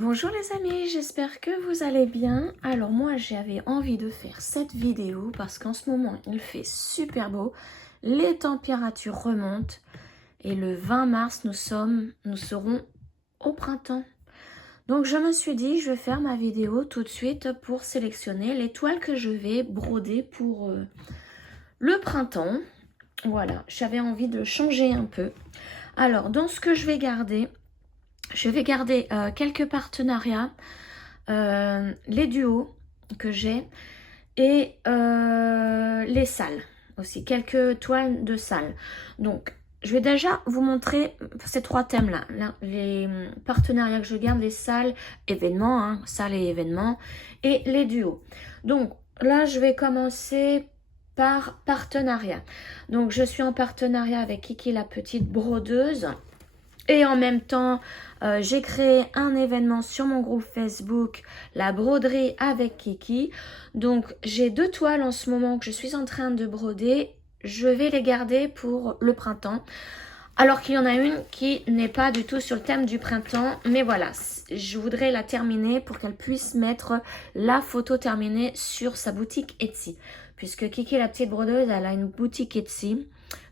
Bonjour les amis, j'espère que vous allez bien. Alors moi j'avais envie de faire cette vidéo parce qu'en ce moment il fait super beau, les températures remontent et le 20 mars nous serons au printemps. Donc je me suis dit je vais faire ma vidéo tout de suite pour sélectionner les toiles que je vais broder pour le printemps. Voilà, j'avais envie de changer un peu. Alors dans ce que je vais garder quelques partenariats, les duos que j'ai et les salles aussi, quelques toiles de salles. Donc, je vais déjà vous montrer ces trois thèmes-là. Les partenariats que je garde, les salles, événements, hein, salles et événements, et les duos. Donc, là, je vais commencer par partenariat. Donc, je suis en partenariat avec Kiki la petite brodeuse. Et en même temps, j'ai créé un événement sur mon groupe Facebook, la broderie avec Kiki. Donc, j'ai deux toiles en ce moment que je suis en train de broder. Je vais les garder pour le printemps. Alors qu'il y en a une qui n'est pas du tout sur le thème du printemps. Mais voilà, je voudrais la terminer pour qu'elle puisse mettre la photo terminée sur sa boutique Etsy. Puisque Kiki la petite brodeuse, elle a une boutique Etsy.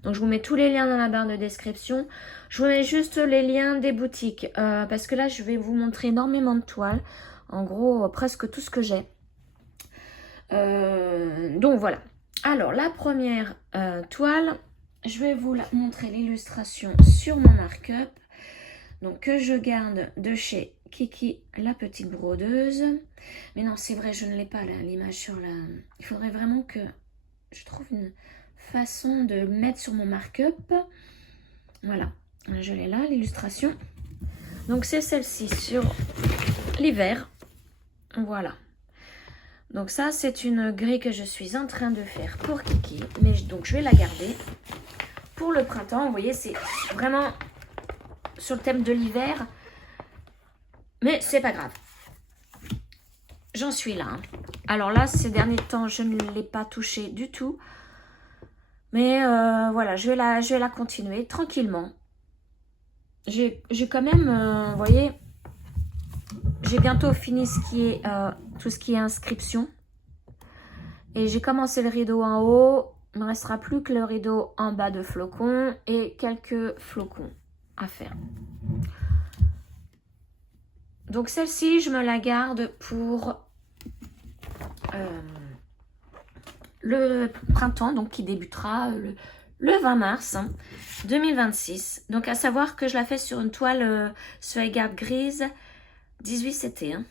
Donc je vous mets tous les liens dans la barre de description. Je vous mets juste les liens des boutiques. Parce que là, je vais vous montrer énormément de toiles. En gros, presque tout ce que j'ai. Donc voilà. Alors, la première toile, je vais vous montrer l'illustration sur mon markup. Donc, que je garde de chez Kiki, la petite brodeuse. Mais non, c'est vrai, je ne l'ai pas là, l'image sur la... Il faudrait vraiment que je trouve une façon de le mettre sur mon markup. Voilà, je l'ai là, l'illustration. Donc, c'est celle-ci sur l'hiver. Voilà. Donc ça, c'est une grille que je suis en train de faire pour Kiki. Mais donc, je vais la garder pour le printemps. Vous voyez, c'est vraiment sur le thème de l'hiver. Mais c'est pas grave. J'en suis là. Hein. Alors là, ces derniers temps, je ne l'ai pas touché du tout. Mais voilà, je vais la continuer tranquillement. J'ai quand même, vous voyez, j'ai bientôt fini ce qui est, tout ce qui est inscription. Et j'ai commencé le rideau en haut. Il ne me restera plus que le rideau en bas de flocons et quelques flocons à faire. Donc celle-ci, je me la garde pour le printemps, donc qui débutera le 20 mars 2026. Donc à savoir que je la fais sur une toile Swagard grise 18 CT. Hein.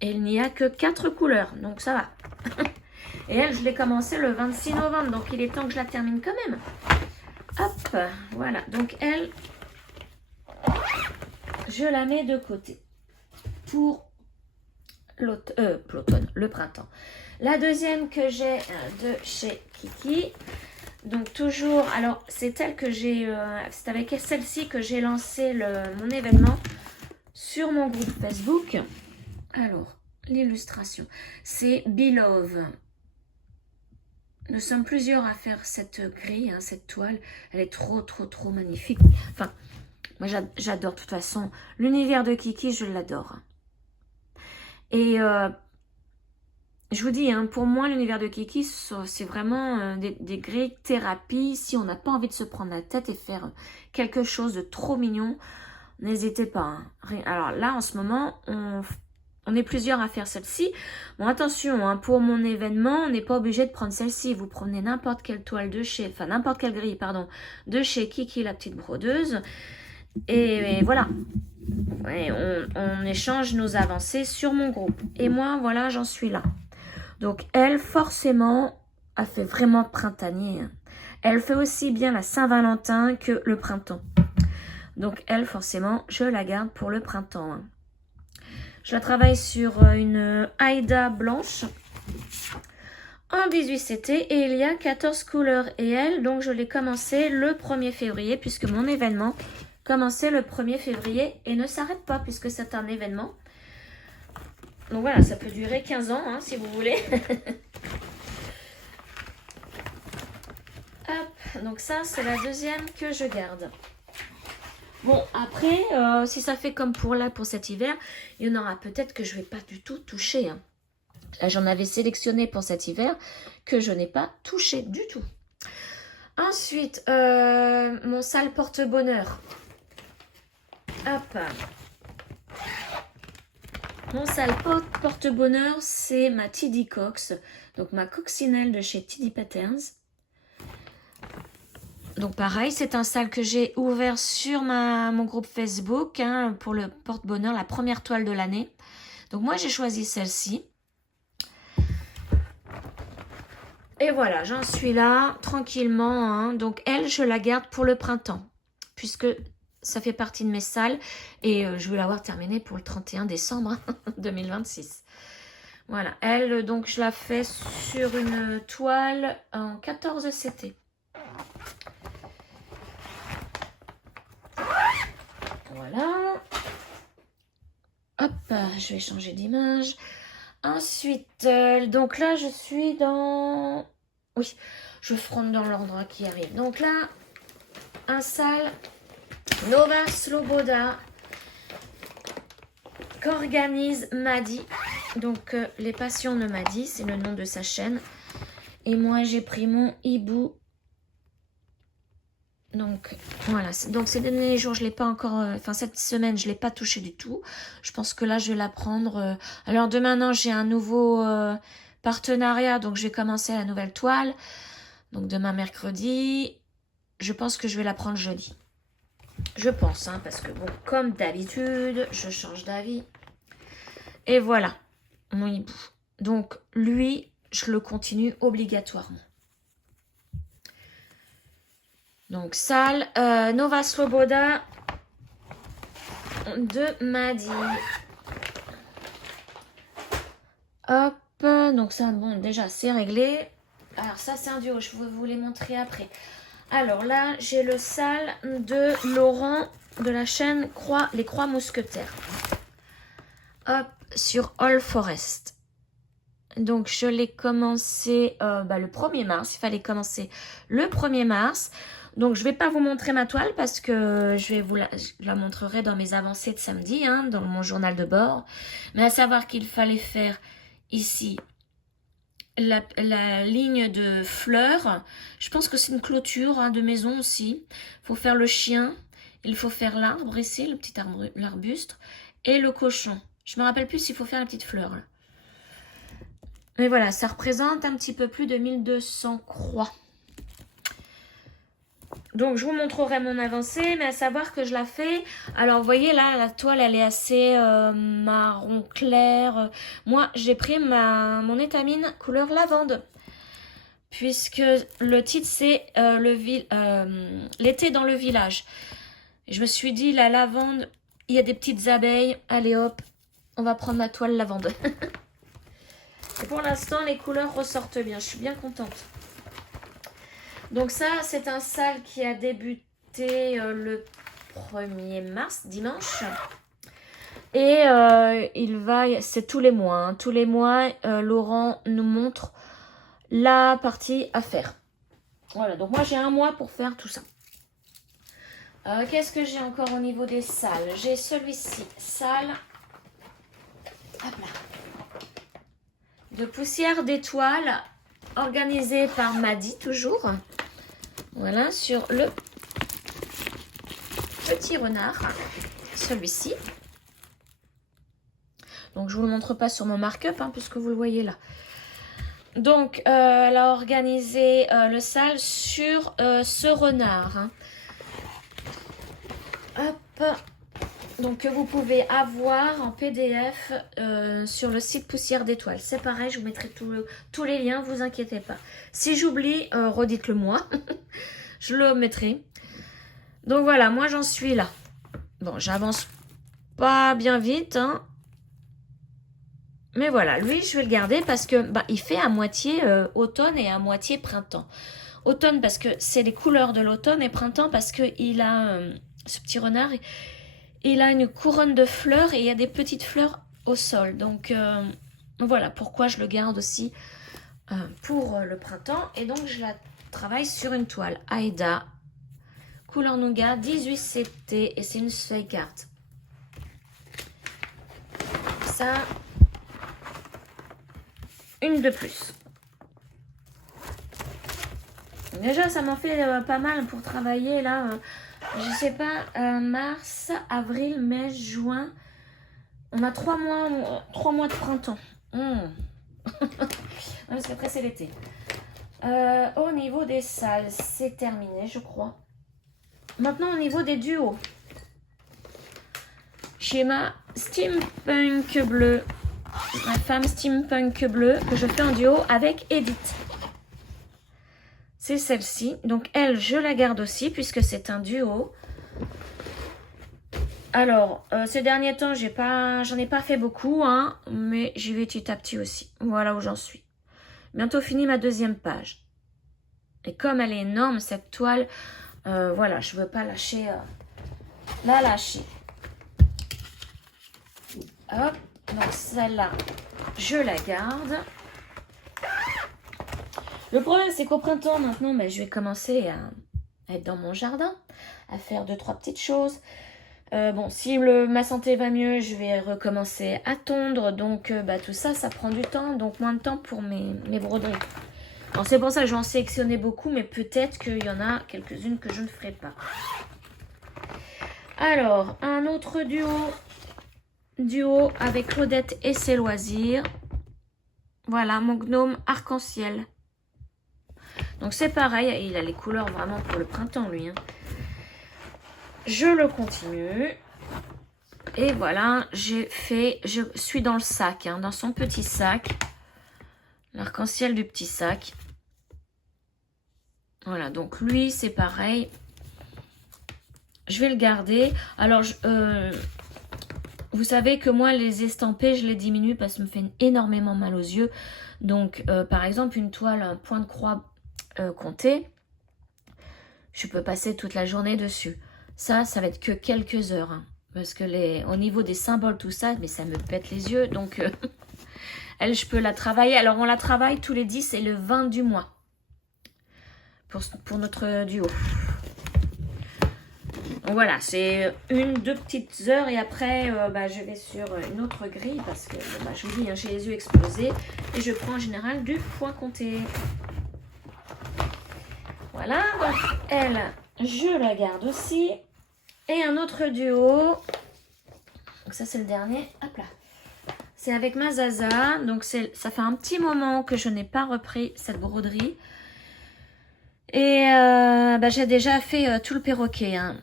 Et il n'y a que 4 couleurs, donc ça va. Et elle, je l'ai commencé le 26 novembre, donc il est temps que je la termine quand même. Hop, voilà. Donc elle, je la mets de côté pour l'automne, le printemps. La deuxième que j'ai de chez Kiki, donc toujours, alors c'est elle que j'ai, c'est avec celle-ci que j'ai lancé mon événement sur mon groupe Facebook. Alors, l'illustration, c'est Belove. Nous sommes plusieurs à faire cette grille, hein, cette toile. Elle est trop magnifique. Enfin, moi j'adore de toute façon. L'univers de Kiki, je l'adore. Et je vous dis, hein, pour moi, l'univers de Kiki, c'est vraiment des grilles thérapie. Si on n'a pas envie de se prendre la tête et faire quelque chose de trop mignon, n'hésitez pas. Hein. Alors là, en ce moment, on est plusieurs à faire celle-ci. Bon, attention, hein, pour mon événement, on n'est pas obligé de prendre celle-ci. Vous prenez n'importe quelle toile de chez... Enfin, n'importe quelle grille, pardon, de chez Kiki, la petite brodeuse. Et voilà. Et on échange nos avancées sur mon groupe. Et moi, voilà, j'en suis là. Donc, elle, forcément, a fait vraiment printanier. Hein. Elle fait aussi bien la Saint-Valentin que le printemps. Donc, elle, forcément, je la garde pour le printemps. Hein. Je la travaille sur une Aïda blanche en 18 CT et il y a 14 couleurs. Et elle, donc je l'ai commencé le 1er février puisque mon événement commençait le 1er février et ne s'arrête pas puisque c'est un événement. Donc voilà, ça peut durer 15 ans hein, si vous voulez. Hop, donc ça c'est la deuxième que je garde. Bon, après, si ça fait comme pour là, pour cet hiver, il y en aura peut-être que je vais pas du tout toucher. Hein. Là, j'en avais sélectionné pour cet hiver que je n'ai pas touché du tout. Ensuite, mon sale porte-bonheur. Hop. Mon sale porte-bonheur, c'est ma TD Cox. Donc, ma coccinelle de chez TD Patterns. Donc, pareil, c'est un sale que j'ai ouvert sur mon groupe Facebook hein, pour le porte-bonheur, la première toile de l'année. Donc, moi, j'ai choisi celle-ci. Et voilà, j'en suis là, tranquillement. Hein. Donc, elle, je la garde pour le printemps. Puisque ça fait partie de mes salles. Et je veux l'avoir terminée pour le 31 décembre 2026. Voilà, elle, donc, je la fais sur une toile en 14 CT. Voilà. Hop, je vais changer d'image. Ensuite, donc là, je suis dans... Oui, je fronde dans l'ordre qui arrive. Donc là, un sale Nova Sloboda qu'organise Madi. Donc, Les Passions de Madi, c'est le nom de sa chaîne. Et moi, j'ai pris mon hibou. Donc, voilà. Donc, ces derniers jours, je ne l'ai pas encore... Enfin, cette semaine, je ne l'ai pas touché du tout. Je pense que là, je vais la prendre... Alors, de maintenant, j'ai un nouveau partenariat. Donc, je vais commencer la nouvelle toile. Donc, demain, mercredi. Je pense que je vais la prendre jeudi. Je pense, hein, parce que, bon, comme d'habitude, je change d'avis. Et voilà. Mon hibou. Donc, lui, je le continue obligatoirement. Donc, sale, Nova Sloboda de Madi. Hop, donc ça, bon, déjà, c'est réglé. Alors, ça, c'est un duo, je vais vous les montrer après. Alors là, j'ai le sale de Laurent de la chaîne Les Croix Mousquetaires. Hop, sur All Forest. Donc, je l'ai commencé le 1er mars. Il fallait commencer le 1er mars. Donc, je ne vais pas vous montrer ma toile parce que je la montrerai dans mes avancées de samedi, hein, dans mon journal de bord. Mais à savoir qu'il fallait faire ici la ligne de fleurs. Je pense que c'est une clôture hein, de maison aussi. Il faut faire le chien. Il faut faire l'arbre ici, le petit arbuste. Et le cochon. Je ne me rappelle plus s'il faut faire la petite fleur. Là. Mais voilà, ça représente un petit peu plus de 1200 croix. Donc, je vous montrerai mon avancée, mais à savoir que je la fais. Alors, vous voyez là, la toile, elle est assez marron clair. Moi, j'ai pris mon étamine couleur lavande. Puisque le titre, c'est l'été dans le village. Et je me suis dit, la lavande, il y a des petites abeilles. Allez hop, on va prendre ma toile lavande. Et pour l'instant, les couleurs ressortent bien. Je suis bien contente. Donc ça, c'est un sale qui a débuté le 1er mars, dimanche. Et c'est tous les mois. Hein. Tous les mois, Laurent nous montre la partie à faire. Voilà, donc moi j'ai un mois pour faire tout ça. Qu'est-ce que j'ai encore au niveau des salles? J'ai celui-ci, salle. Hop là. De poussière d'étoiles, organisée par Madi toujours. Voilà, sur le petit renard, celui-ci. Donc, je ne vous le montre pas sur mon mark-up, hein, puisque vous le voyez là. Donc, elle a organisé le sale sur ce renard. Hein. Hop. Donc, que vous pouvez avoir en PDF sur le site Poussière d'étoiles. C'est pareil, je vous mettrai tous les liens, vous inquiétez pas. Si j'oublie, redites-le moi. Je le mettrai. Donc, voilà, moi, j'en suis là. Bon, j'avance pas bien vite, hein. Mais voilà, lui, je vais le garder parce que il fait à moitié automne et à moitié printemps. Automne parce que c'est les couleurs de l'automne et printemps parce qu'il a, ce petit renard, il a une couronne de fleurs et il y a des petites fleurs au sol. Donc, voilà pourquoi je le garde aussi pour le printemps. Et donc, je la travaille sur une toile Aida, couleur nougat, 18 CT et c'est une feuille carte. Ça, une de plus. Déjà, ça m'en fait pas mal pour travailler là. Je sais pas, mars, avril, mai, juin. On a 3 mois de printemps. Parce qu'après, c'est l'été. Au niveau des salles, c'est terminé, je crois. Maintenant, au niveau des duos. Schéma Steampunk bleu. Ma femme Steampunk bleu que je fais en duo avec Edith. C'est celle-ci. Donc, elle, je la garde aussi puisque c'est un duo. Alors, ces derniers temps, j'en ai pas fait beaucoup, hein, mais j'y vais petit à petit aussi. Voilà où j'en suis. Bientôt fini ma deuxième page. Et comme elle est énorme, cette toile, voilà, je veux pas la lâcher. Hop, donc celle-là, je la garde. Le problème, c'est qu'au printemps, maintenant, ben, je vais commencer à être dans mon jardin, à faire 2-3 petites choses. Bon, si ma santé va mieux, je vais recommencer à tondre. Donc, bah, tout ça, ça prend du temps. Donc, moins de temps pour mes broderies. Alors, c'est pour ça que je vais en sélectionner beaucoup. Mais peut-être qu'il y en a quelques-unes que je ne ferai pas. Alors, un autre duo avec Claudette et ses loisirs. Voilà, mon gnome arc-en-ciel. Donc, c'est pareil. Il a les couleurs vraiment pour le printemps, lui. Hein. Je le continue. Et voilà, je suis dans le sac, hein, dans son petit sac. L'arc-en-ciel du petit sac. Voilà, donc lui, c'est pareil. Je vais le garder. Alors, vous savez que moi, les estampés, je les diminue parce que ça me fait énormément mal aux yeux. Donc, par exemple, une toile, un point de croix compté, je peux passer toute la journée dessus. Ça va être que quelques heures. Hein, parce que au niveau des symboles, tout ça, mais ça me pète les yeux. Donc, elle, je peux la travailler. Alors, on la travaille tous les 10 et le 20 du mois. Pour notre duo. Donc, voilà, c'est 1-2 petites heures. Et après, je vais sur une autre grille. Parce que, je vous dis, hein, j'ai les yeux explosés. Et je prends en général du point compté. Voilà, donc elle, je la garde aussi. Et un autre duo. Donc ça, c'est le dernier. Hop là. C'est avec ma Zaza. Donc ça fait un petit moment que je n'ai pas repris cette broderie. Et j'ai déjà fait tout le perroquet. Hein.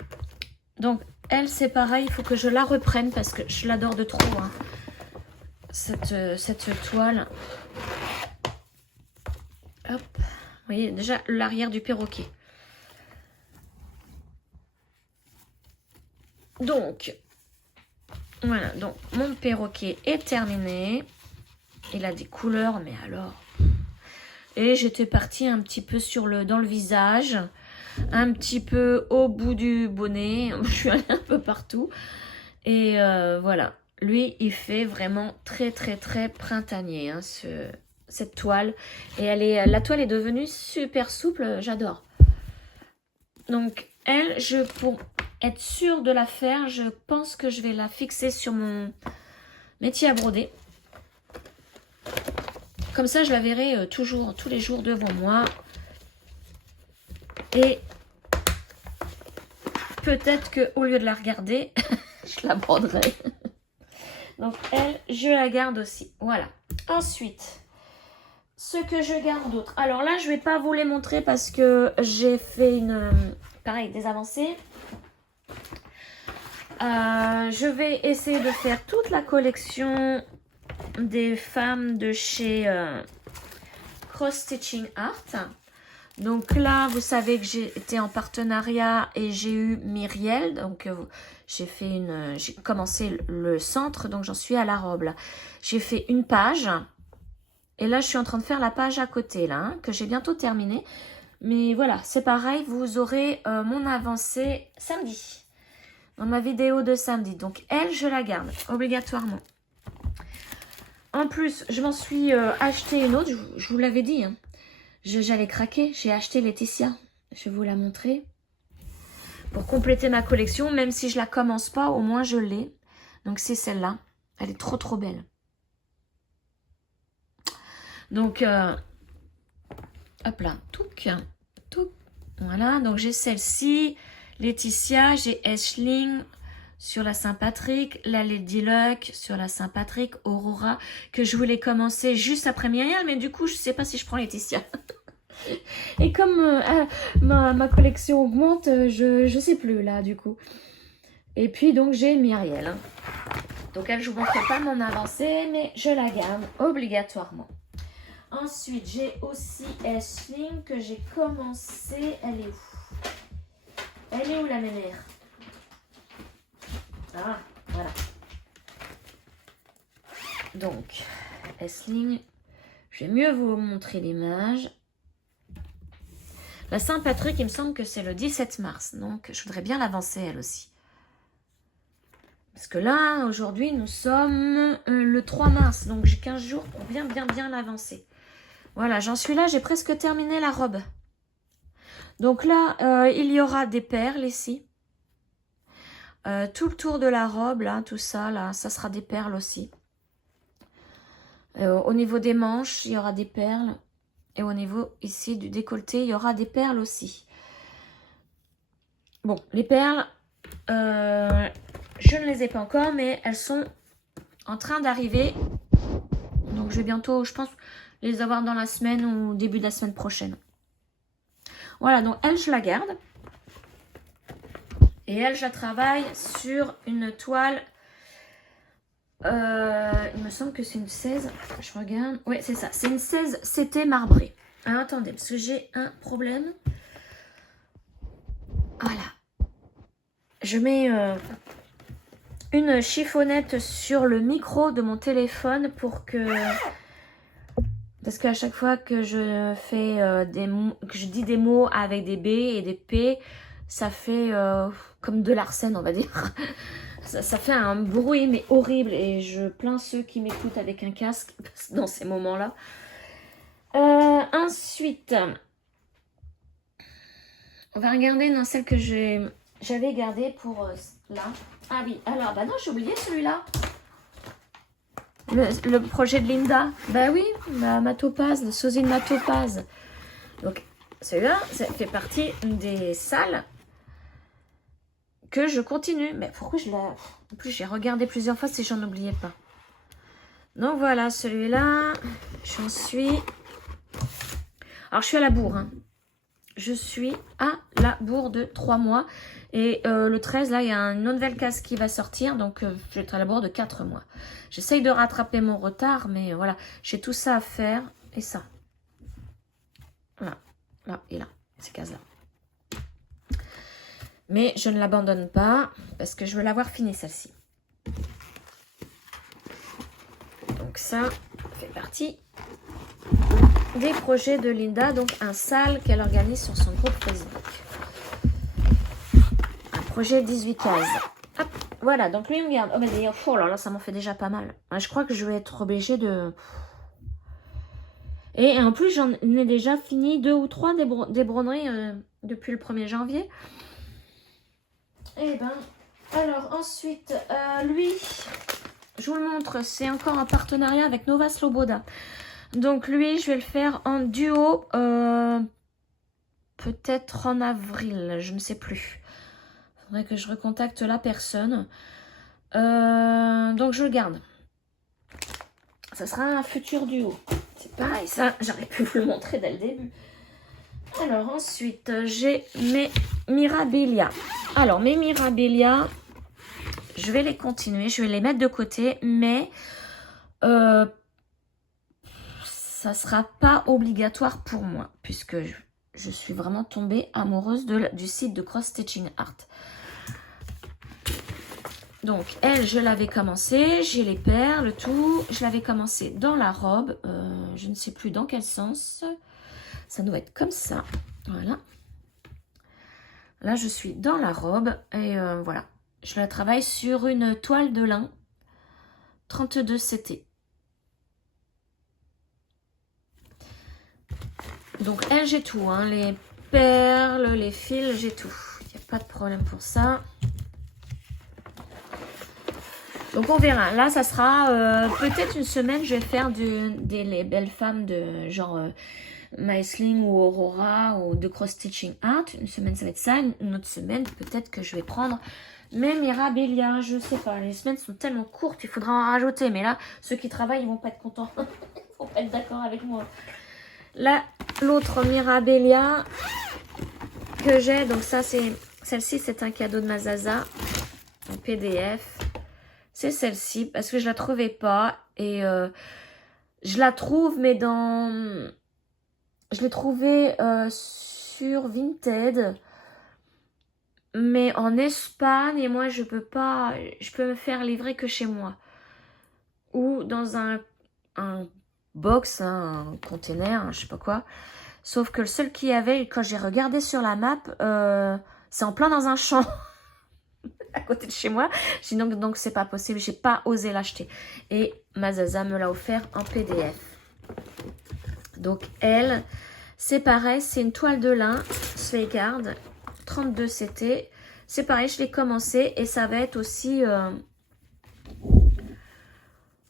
Donc elle, c'est pareil. Il faut que je la reprenne parce que je l'adore de trop. Hein. Cette toile. Hop. Vous voyez déjà l'arrière du perroquet. Donc, voilà, donc mon perroquet est terminé. Il a des couleurs, mais alors. Et j'étais partie un petit peu dans le visage, un petit peu au bout du bonnet. Je suis allée un peu partout. Et voilà, lui, il fait vraiment très, très, très printanier, hein, cette toile. Et la toile est devenue super souple, j'adore. Donc, elle, pour être sûre de la faire, je pense que je vais la fixer sur mon métier à broder. Comme ça, je la verrai toujours, tous les jours devant moi. Et peut-être qu'au lieu de la regarder, je la broderai. Donc, elle, je la garde aussi. Voilà. Ensuite, ce que je garde d'autre. Alors là, je ne vais pas vous les montrer parce que j'ai fait pareil, des avancées. Je vais essayer de faire toute la collection des femmes de chez Cross Stitching Art. Donc là, vous savez que j'ai été en partenariat et j'ai eu Myriel. Donc j'ai commencé le centre, donc j'en suis à la robe là. J'ai fait une page et là je suis en train de faire la page à côté là, hein, que j'ai bientôt terminée. Mais voilà, c'est pareil, vous aurez mon avancée samedi. Dans ma vidéo de samedi. Donc elle, je la garde obligatoirement. En plus, je m'en suis acheté une autre. Je vous l'avais dit. Hein. J'allais craquer. J'ai acheté Laetitia. Je vais vous la montrer. pour compléter ma collection. Même si je la commence pas, au moins je l'ai. Donc c'est celle-là. Elle est trop trop belle. Donc, hop là, touc, touc. Voilà, donc j'ai celle-ci, Laetitia, j'ai Aisling sur la Saint-Patrick, la Lady Luck sur la Saint-Patrick, Aurora, que je voulais commencer juste après Myriam, mais du coup, je sais pas si je prends Laetitia. Et comme ma collection augmente, je sais plus là, du coup. Et puis, donc, j'ai Myriel. Hein. Donc, elle, je vous montre pas mon avancée, mais je la garde obligatoirement. Ensuite, j'ai aussi Aisling que j'ai commencé. Elle est où? Elle est où la ménère? Ah, voilà. Donc, Aisling, je vais mieux vous montrer l'image. La Saint-Patrick, il me semble que c'est le 17 mars. Donc, je voudrais bien l'avancer elle aussi. Parce que là, aujourd'hui, nous sommes le 3 mars. Donc, j'ai 15 jours pour bien l'avancer. Voilà, j'en suis là, j'ai presque terminé la robe. Donc là, il y aura des perles ici. Tout le tour de la robe, là, tout ça, là, ça sera des perles aussi. Au niveau des manches, il y aura des perles. Et au niveau ici du décolleté, il y aura des perles aussi. Bon, les perles, je ne les ai pas encore, mais elles sont en train d'arriver. Donc je vais bientôt, je pense, les avoir dans la semaine ou début de la semaine prochaine. Voilà, donc elle, je la garde. Et elle, je la travaille sur une toile. Il me semble que c'est une 16. Je regarde. Oui, c'est ça. C'est une 16 CT marbrée. Alors, attendez, parce que j'ai un problème. Voilà. Je mets une chiffonnette sur le micro de mon téléphone pour que... Parce qu'à chaque fois que je fais que je dis des mots avec des B et des P, ça fait comme de l'arsène, on va dire. Ça fait un bruit, mais horrible. Et je plains ceux qui m'écoutent avec un casque dans ces moments-là. Ensuite, on va regarder dans celle que j'avais gardée pour là. Ah oui, alors, bah non, j'ai oublié celui-là. Le projet de Linda. Bah oui, ma topaz, le sosie de ma topaz. Donc, celui-là, ça fait partie des salles que je continue. Mais pourquoi je la... En plus, j'ai regardé plusieurs fois si j'en oubliais pas. Donc voilà, celui-là, j'en suis... Alors, je suis à la bourre. Hein. Je suis à la bourre de 3 mois. Et le 13, là, il y a une nouvelle case qui va sortir. Donc, je vais être à la bourre de 4 mois. J'essaye de rattraper mon retard, mais voilà. J'ai tout ça à faire. Et ça. Voilà. Là et là. Ces cases-là. Mais je ne l'abandonne pas parce que je veux l'avoir finie, celle-ci. Donc, ça fait partie des projets de Linda. Donc, un sale qu'elle organise sur son groupe Facebook. Un projet 18 cases. Hop, voilà, donc lui, on garde. Oh, mais d'ailleurs, oh là là, ça m'en fait déjà pas mal. Je crois que je vais être obligée de... Et en plus, j'en ai déjà fini 2 ou 3 des broderies depuis le 1er janvier. Et ben, alors ensuite, lui, je vous le montre, c'est encore un partenariat avec Nova Sloboda. Donc lui, je vais le faire en duo, peut-être en avril, je ne sais plus. Il faudrait que je recontacte la personne. Donc je le garde. Ça sera un futur duo. C'est pareil, ça, j'aurais pu vous le montrer dès le début. Alors ensuite, j'ai mes Mirabilia. Alors mes Mirabilia, je vais les continuer, je vais les mettre de côté, mais ça sera pas obligatoire pour moi, puisque je suis vraiment tombée amoureuse du site de Cross Stitching Art. Donc elle, je l'avais commencé, j'ai les perles, tout. Je l'avais commencé dans la robe, je ne sais plus dans quel sens. Ça doit être comme ça, voilà. Là, je suis dans la robe et voilà. Je la travaille sur une toile de lin 32 CT. Donc elle, j'ai tout, hein, les perles, les fils, j'ai tout. Il n'y a pas de problème pour ça. Donc on verra. Là, ça sera peut-être une semaine, je vais faire les belles femmes de genre Maesling ou Aurora ou de Cross Stitching Art. Une semaine, ça va être ça. Une autre semaine, peut-être que je vais prendre mes Mirabilia. Je sais pas. Les semaines sont tellement courtes, il faudra en rajouter. Mais là, ceux qui travaillent, ils vont pas être contents. Ils vont pas être d'accord avec moi. Là, l'autre Mirabilia que j'ai, donc ça, c'est celle-ci, c'est un cadeau de Mazaza en PDF. C'est celle-ci parce que je la trouvais pas et je la trouve mais dans... Je l'ai trouvée sur Vinted mais en Espagne et moi je peux pas... Je peux me faire livrer que chez moi ou dans un box, hein, un container, je sais pas quoi. Sauf que le seul qu'il y avait, quand j'ai regardé sur la map, c'est en plein dans un champ. À côté de chez moi. J'ai donc c'est pas possible. J'ai pas osé l'acheter. Et Mazaza me l'a offert en PDF. Donc elle, c'est pareil. C'est une toile de lin Sveigard 32 CT. C'est pareil, je l'ai commencé. Et ça va être aussi...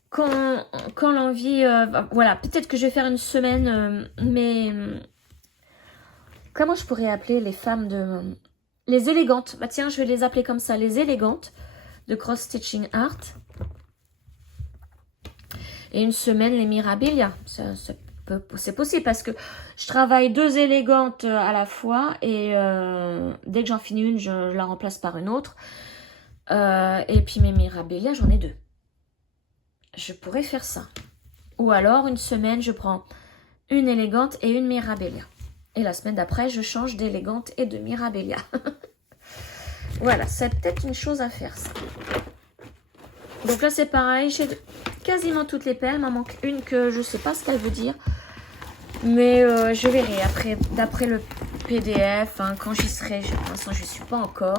quand l'envie... voilà, peut-être que je vais faire une semaine. Mais... comment je pourrais appeler les femmes de... les élégantes. Bah tiens, je vais les appeler comme ça. Les élégantes de Cross Stitching Art. Et une semaine, les Mirabilia. C'est possible parce que je travaille 2 élégantes à la fois. Et dès que j'en finis une, je la remplace par une autre. Et puis mes Mirabilia, j'en ai 2. Je pourrais faire ça. Ou alors, une semaine, je prends une élégante et une Mirabilia. Et la semaine d'après, je change d'élégante et de Mirabilia. Voilà, c'est peut-être une chose à faire, ça. Donc là, c'est pareil. J'ai quasiment toutes les perles. Il m'en manque une que je ne sais pas ce qu'elle veut dire. Mais je verrai après, d'après le PDF, hein, quand j'y serai. Pour l'instant, je n'y suis pas encore.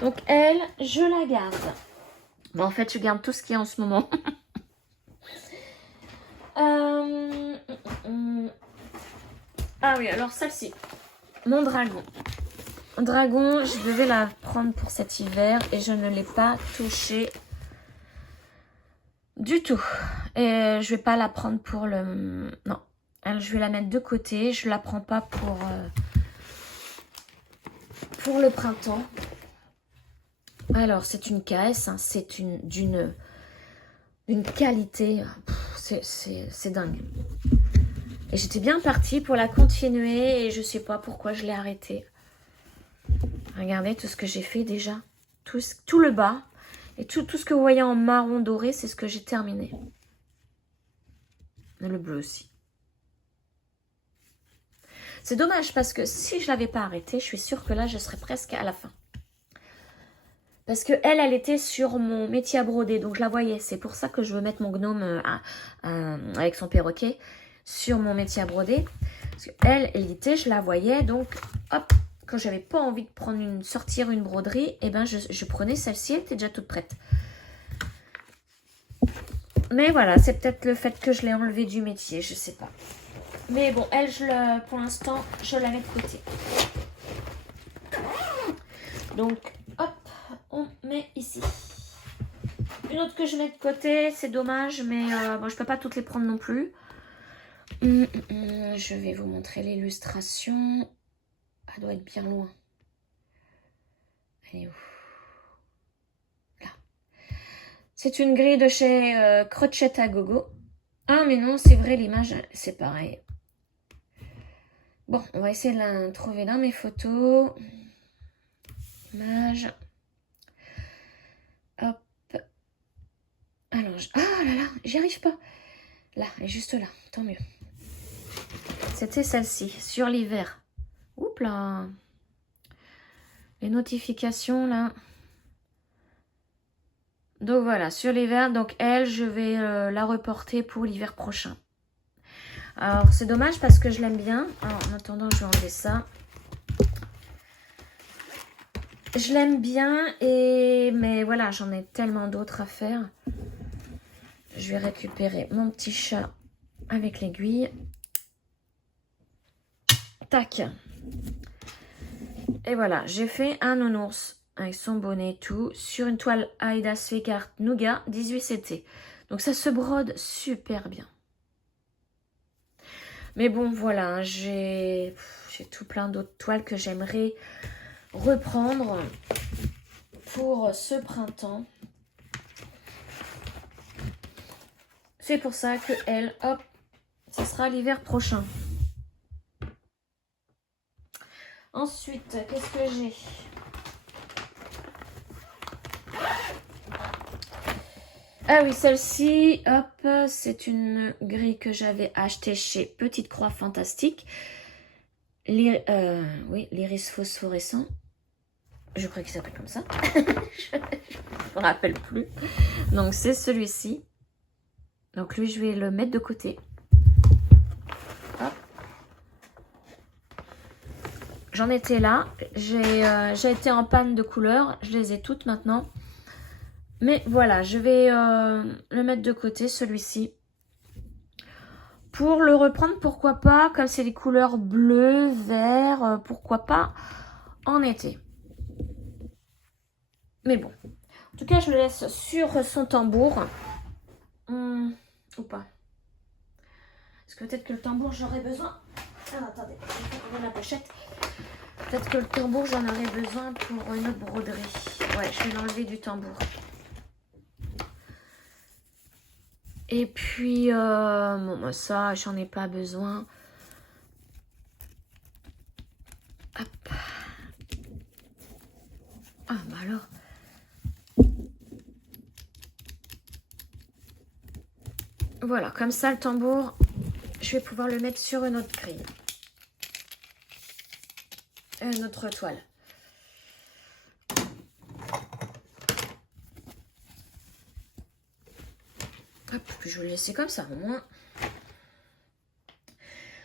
Donc elle, je la garde. Bon, en fait, je garde tout ce qu'il y a en ce moment. Ah oui, alors celle-ci. Mon dragon. Dragon, je devais la prendre pour cet hiver et je ne l'ai pas touchée du tout. Et je vais pas la prendre pour le... non, je vais la mettre de côté. Je la prends pas pour le printemps. Alors, c'est une KS, hein, c'est d'une qualité, c'est dingue. Et j'étais bien partie pour la continuer et je sais pas pourquoi je l'ai arrêtée. Regardez tout ce que j'ai fait déjà. Tout le bas. Et tout ce que vous voyez en marron doré, c'est ce que j'ai terminé. Et le bleu aussi. C'est dommage parce que si je ne l'avais pas arrêté, je suis sûre que là, je serais presque à la fin. Parce que elle était sur mon métier à broder. Donc je la voyais. C'est pour ça que je veux mettre mon gnome avec son perroquet sur mon métier à broder. Parce qu'elle était, je la voyais. Donc hop. Quand j'avais pas envie de sortir une broderie, et ben je prenais celle-ci, elle était déjà toute prête. Mais voilà, c'est peut-être le fait que je l'ai enlevée du métier, je sais pas. Mais bon, elle, pour l'instant, je la mets de côté. Donc, hop, on met ici. Une autre que je mets de côté, c'est dommage, mais bon, je peux pas toutes les prendre non plus. Je vais vous montrer l'illustration. Elle doit être bien loin. Elle est où? Là. C'est une grille de chez Crochet à Gogo. Ah, mais non, c'est vrai, l'image, c'est pareil. Bon, on va essayer de la trouver dans mes photos. Image. Hop. Alors, ah là là, j'y arrive pas. Là, elle est juste là, tant mieux. C'était celle-ci, sur l'hiver. Oups là. Les notifications là. Donc voilà, sur l'hiver. Donc elle, je vais la reporter pour l'hiver prochain. Alors c'est dommage parce que je l'aime bien. Alors, en attendant, je vais enlever ça. Je l'aime bien mais voilà, j'en ai tellement d'autres à faire. Je vais récupérer mon petit chat avec l'aiguille. Tac. Et voilà, j'ai fait un nounours avec son bonnet et tout sur une toile Aida Sweikart Nougat 18 CT. Donc ça se brode super bien. Mais bon, voilà, j'ai tout plein d'autres toiles que j'aimerais reprendre pour ce printemps. C'est pour ça que elle, hop, ce sera l'hiver prochain. Ensuite, qu'est-ce que j'ai? Ah oui, celle-ci, hop, c'est une grille que j'avais achetée chez Petite Croix Fantastique. Oui, l'iris phosphorescent. Je crois qu'il s'appelle comme ça. Je ne me rappelle plus. Donc, c'est celui-ci. Donc, lui, je vais le mettre de côté. Hop. J'en étais là. J'ai été en panne de couleurs. Je les ai toutes maintenant. Mais voilà, je vais le mettre de côté, celui-ci. Pour le reprendre, pourquoi pas, comme c'est les couleurs bleu, vert, pourquoi pas en été. Mais bon, en tout cas, je le laisse sur son tambour. Ou pas. Parce que peut-être que le tambour, j'aurais besoin... Ah, attendez, je vais faire la pochette. Peut-être que le tambour, j'en aurais besoin pour une autre broderie. Ouais, je vais l'enlever du tambour. Et puis, bon, ça, j'en ai pas besoin. Hop. Ah, bah alors. Voilà, comme ça, le tambour, je vais pouvoir le mettre sur une autre grille. Une autre toile. Hop, puis je vais le laisser comme ça, au moins.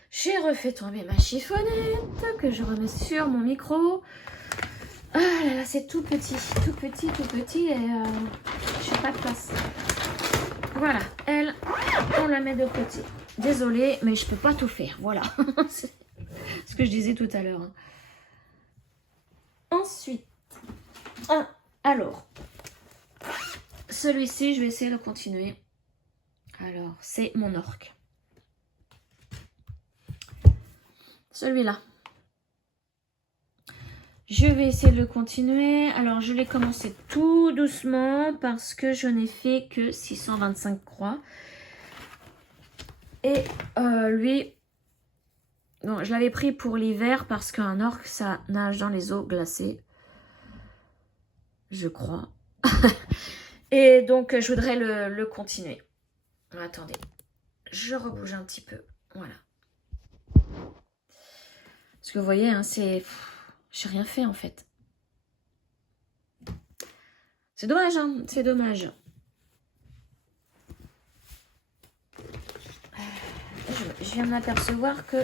J'ai refait tomber ma chiffonnette que je remets sur mon micro. Ah là là, c'est tout petit, tout petit, tout petit et je n'ai pas de place. Voilà, elle, on la met de côté. Désolée, mais je peux pas tout faire, voilà. C'est ce que je disais tout à l'heure. Hein. Ensuite, alors, celui-ci, je vais essayer de continuer. Alors, c'est mon orque. Celui-là. Je vais essayer de le continuer. Alors, je l'ai commencé tout doucement parce que je n'ai fait que 625 croix. Et lui, non, je l'avais pris pour l'hiver parce qu'un orque, ça nage dans les eaux glacées. Je crois. Et donc, je voudrais le continuer. Attendez, je rebouge un petit peu. Voilà. Parce que vous voyez, hein, c'est... J'ai rien fait en fait. C'est dommage, hein, c'est dommage. Je viens de m'apercevoir que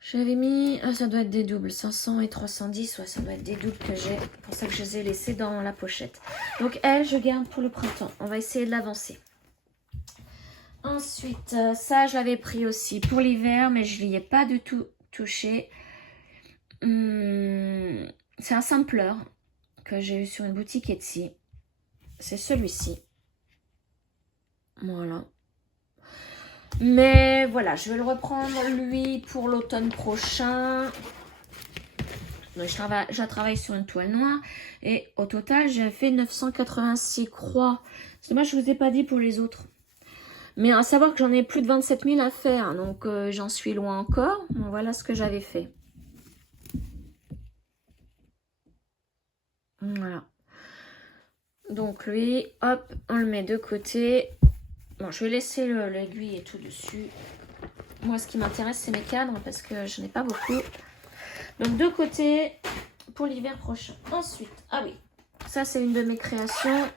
j'avais mis... Ah, ça doit être des doubles, 500 et 310. Ouais, ça doit être des doubles que j'ai. C'est pour ça que je les ai laissés dans la pochette. Donc elle, je garde pour le printemps. On va essayer de l'avancer. Ensuite, ça, je l'avais pris aussi pour l'hiver, mais je n'y ai pas du tout touché. C'est un sampler que j'ai eu sur une boutique Etsy. C'est celui-ci. Voilà. Mais voilà, je vais le reprendre lui pour l'automne prochain. Donc, je travaille sur une toile noire. Et au total, j'ai fait 986 croix. C'est dommage, je ne vous ai pas dit pour les autres. Mais à savoir que j'en ai plus de 27 000 à faire. Donc j'en suis loin encore. Donc, voilà ce que j'avais fait. Voilà. Donc lui, hop, on le met de côté. Bon, je vais laisser l'aiguille et tout dessus. Moi, ce qui m'intéresse, c'est mes cadres parce que je n'ai pas beaucoup. Donc de côté pour l'hiver prochain. Ensuite, ah oui, ça c'est une de mes créations.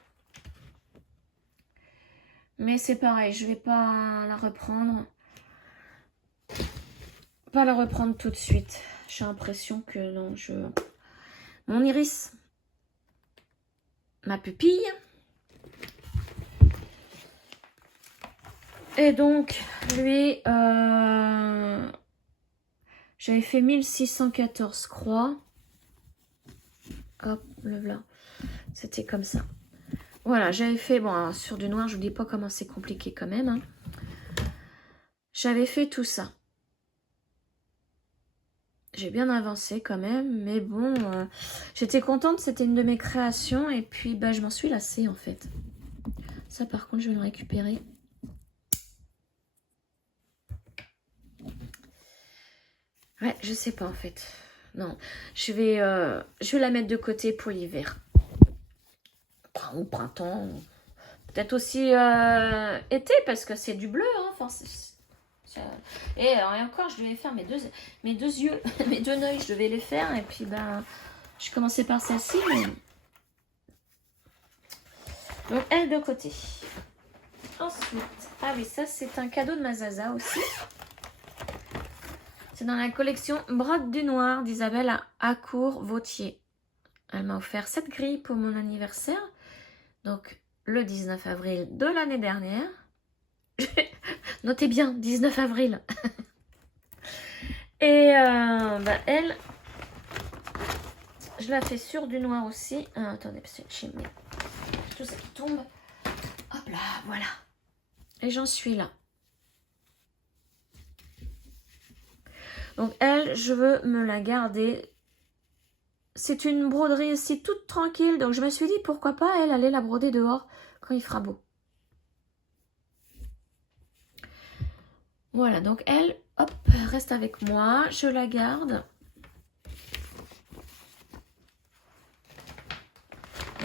Mais c'est pareil, je vais pas la reprendre. Pas la reprendre tout de suite. J'ai l'impression que non, mon iris, ma pupille. Et donc, lui, J'avais fait 1614 croix. Hop, le voilà. C'était comme ça. Voilà, j'avais fait, bon, alors, sur du noir, je vous dis pas comment c'est compliqué quand même. Hein. J'avais fait tout ça. J'ai bien avancé quand même, mais bon, j'étais contente, c'était une de mes créations, et puis bah, je m'en suis lassée en fait. Ça par contre, je vais le récupérer. Ouais, je sais pas en fait. Non, je vais la mettre de côté pour l'hiver. Ou printemps. Peut-être aussi été, parce que c'est du bleu. Hein. Enfin, et encore, je devais faire mes deux yeux, mes deux œils, je devais les faire. Et puis, ben, je commençais par celle-ci. Mais... Donc, elle de côté. Ensuite, ah oui, ça, c'est un cadeau de Mazaza aussi. C'est dans la collection Brode du Noir d'Isabelle Accourt-Vautier. Elle m'a offert cette grille pour mon anniversaire. Donc, le 19 avril de l'année dernière. Notez bien, 19 avril. Et bah, elle, je la fais sur du noir aussi. Ah, attendez, parce que j'ai mis tout ça qui tombe. Hop là, voilà. Et j'en suis là. Donc elle, je veux me la garder. C'est une broderie aussi toute tranquille. Donc je me suis dit, pourquoi pas elle aller la broder dehors quand il fera beau. Voilà, donc elle, hop, reste avec moi. Je la garde.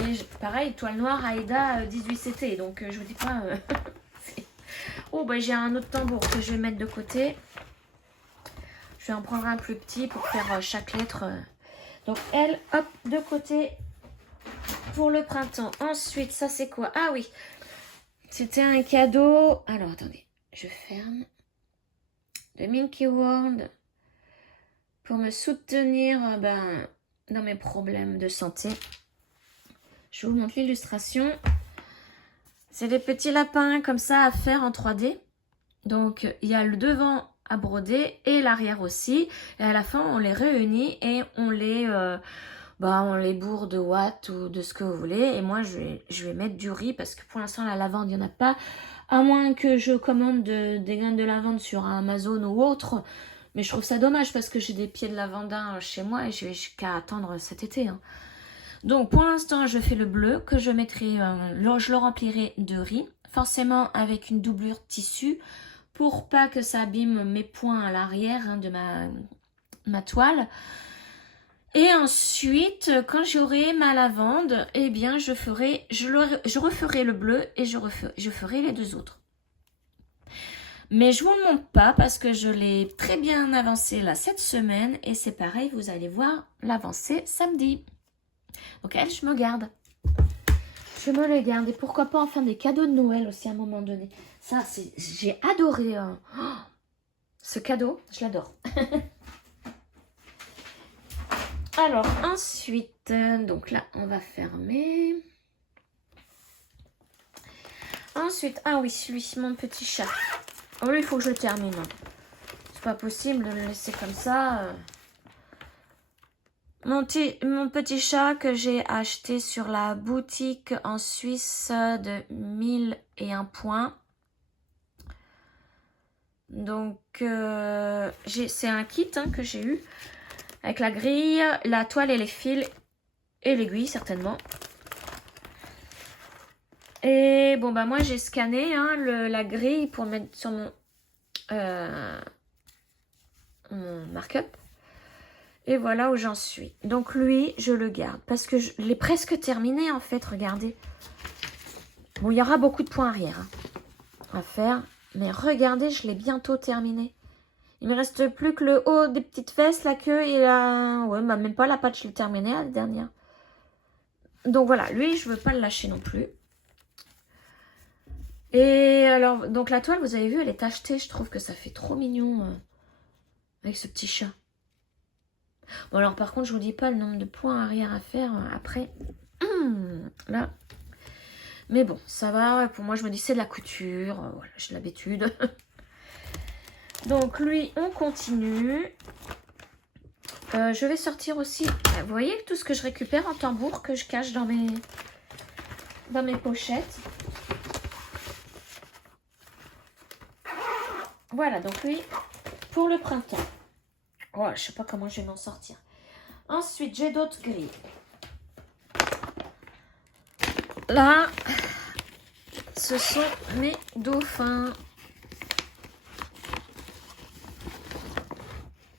Et pareil, toile noire Aïda 18CT. Donc je vous dis pas... oh, bah j'ai un autre tambour que je vais mettre de côté. Je vais en prendre un plus petit pour faire chaque lettre. Donc elle, hop, de côté pour le printemps. Ensuite, ça c'est quoi? Ah oui, c'était un cadeau. Alors attendez, je ferme. De Milky World pour me soutenir dans mes problèmes de santé. Je vous montre l'illustration. C'est des petits lapins comme ça à faire en 3D. Donc il y a le devant à broder et l'arrière aussi. Et à la fin, on les réunit et on les bourre de watts ou de ce que vous voulez. Et moi, je vais mettre du riz parce que pour l'instant, la lavande, il n'y en a pas. À moins que je commande des graines de lavande sur Amazon ou autre. Mais je trouve ça dommage parce que j'ai des pieds de lavandin chez moi et je vais jusqu'à attendre cet été. Hein. Donc, pour l'instant, je fais le bleu que je mettrai, je le remplirai de riz. Forcément avec une doublure tissu pour pas que ça abîme mes points à l'arrière hein, de ma toile. Et ensuite, quand j'aurai ma lavande, eh bien, je referai le bleu et je ferai les deux autres. Mais je ne vous le montre pas parce que je l'ai très bien avancé là cette semaine. Et c'est pareil, vous allez voir l'avancée samedi. Donc elle, je me garde. Je me les garde. Et pourquoi pas en faire des cadeaux de Noël aussi à un moment donné. Ça, j'ai adoré ce cadeau. Je l'adore. Alors, ensuite, donc là, on va fermer. Ensuite, ah oui, celui, mon petit chat. Oh, lui, il faut que je le termine. C'est pas possible de le laisser comme ça. Mon petit chat que j'ai acheté sur la boutique en Suisse de 1001 points. Donc, c'est un kit hein, que j'ai eu. Avec la grille, la toile et les fils. Et l'aiguille, certainement. Et bon, bah moi, j'ai scanné hein, la grille pour mettre sur mon markup. Et voilà où j'en suis. Donc lui, je le garde. Parce que je l'ai presque terminé, en fait. Regardez. Bon, il y aura beaucoup de points arrière hein, à faire. Mais regardez, je l'ai bientôt terminé. Il me reste plus que le haut des petites fesses, la queue et la... Ouais, bah même pas la patte, je l'ai terminée la dernière. Donc voilà, lui, je veux pas le lâcher non plus. Et alors, donc la toile, vous avez vu, elle est tachetée. Je trouve que ça fait trop mignon avec ce petit chat. Bon, alors par contre, je vous dis pas le nombre de points arrière à faire après. Là. Mais bon, ça va. Pour moi, je me dis, c'est de la couture. Voilà, j'ai l'habitude. Donc lui, on continue. Je vais sortir aussi, vous voyez tout ce que je récupère en tambour que je cache dans mes pochettes. Voilà, donc lui, pour le printemps. Oh, je sais pas comment je vais m'en sortir. Ensuite, j'ai d'autres grilles. Là, ce sont mes dauphins.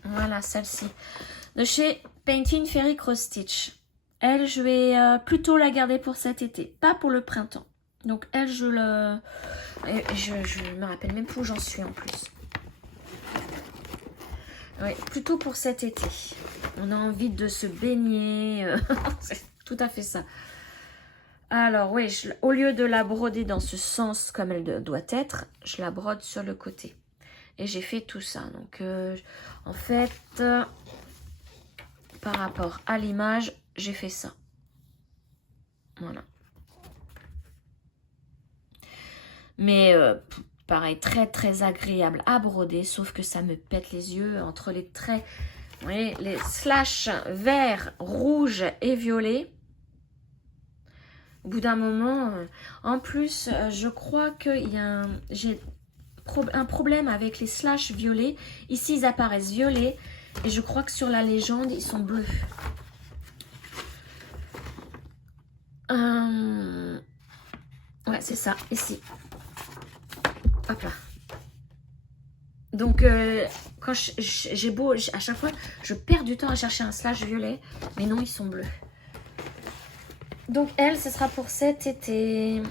Voilà, celle-ci. De chez Painting Fairy Cross Stitch. Elle, je vais plutôt la garder pour cet été, pas pour le printemps. Donc elle, je me rappelle même plus où j'en suis en plus. Oui, plutôt pour cet été. On a envie de se baigner. C'est tout à fait ça. Alors oui, au lieu de la broder dans ce sens comme elle doit être, je la brode sur le côté. Et j'ai fait tout ça. Donc en fait, par rapport à l'image, j'ai fait ça. Voilà. Mais pareil, très très agréable à broder, sauf que ça me pète les yeux entre les traits. Vous voyez, les slash vert, rouge et violet. Au bout d'un moment, en plus, je crois que j'ai un problème avec les slash violets. Ici, ils apparaissent violets. Et je crois que sur la légende, ils sont bleus. Ouais, c'est ça, ici. Hop là. Donc, quand j'ai beau, à chaque fois, je perds du temps à chercher un slash violet. Mais non, ils sont bleus. Donc, elle, ce sera pour cet été.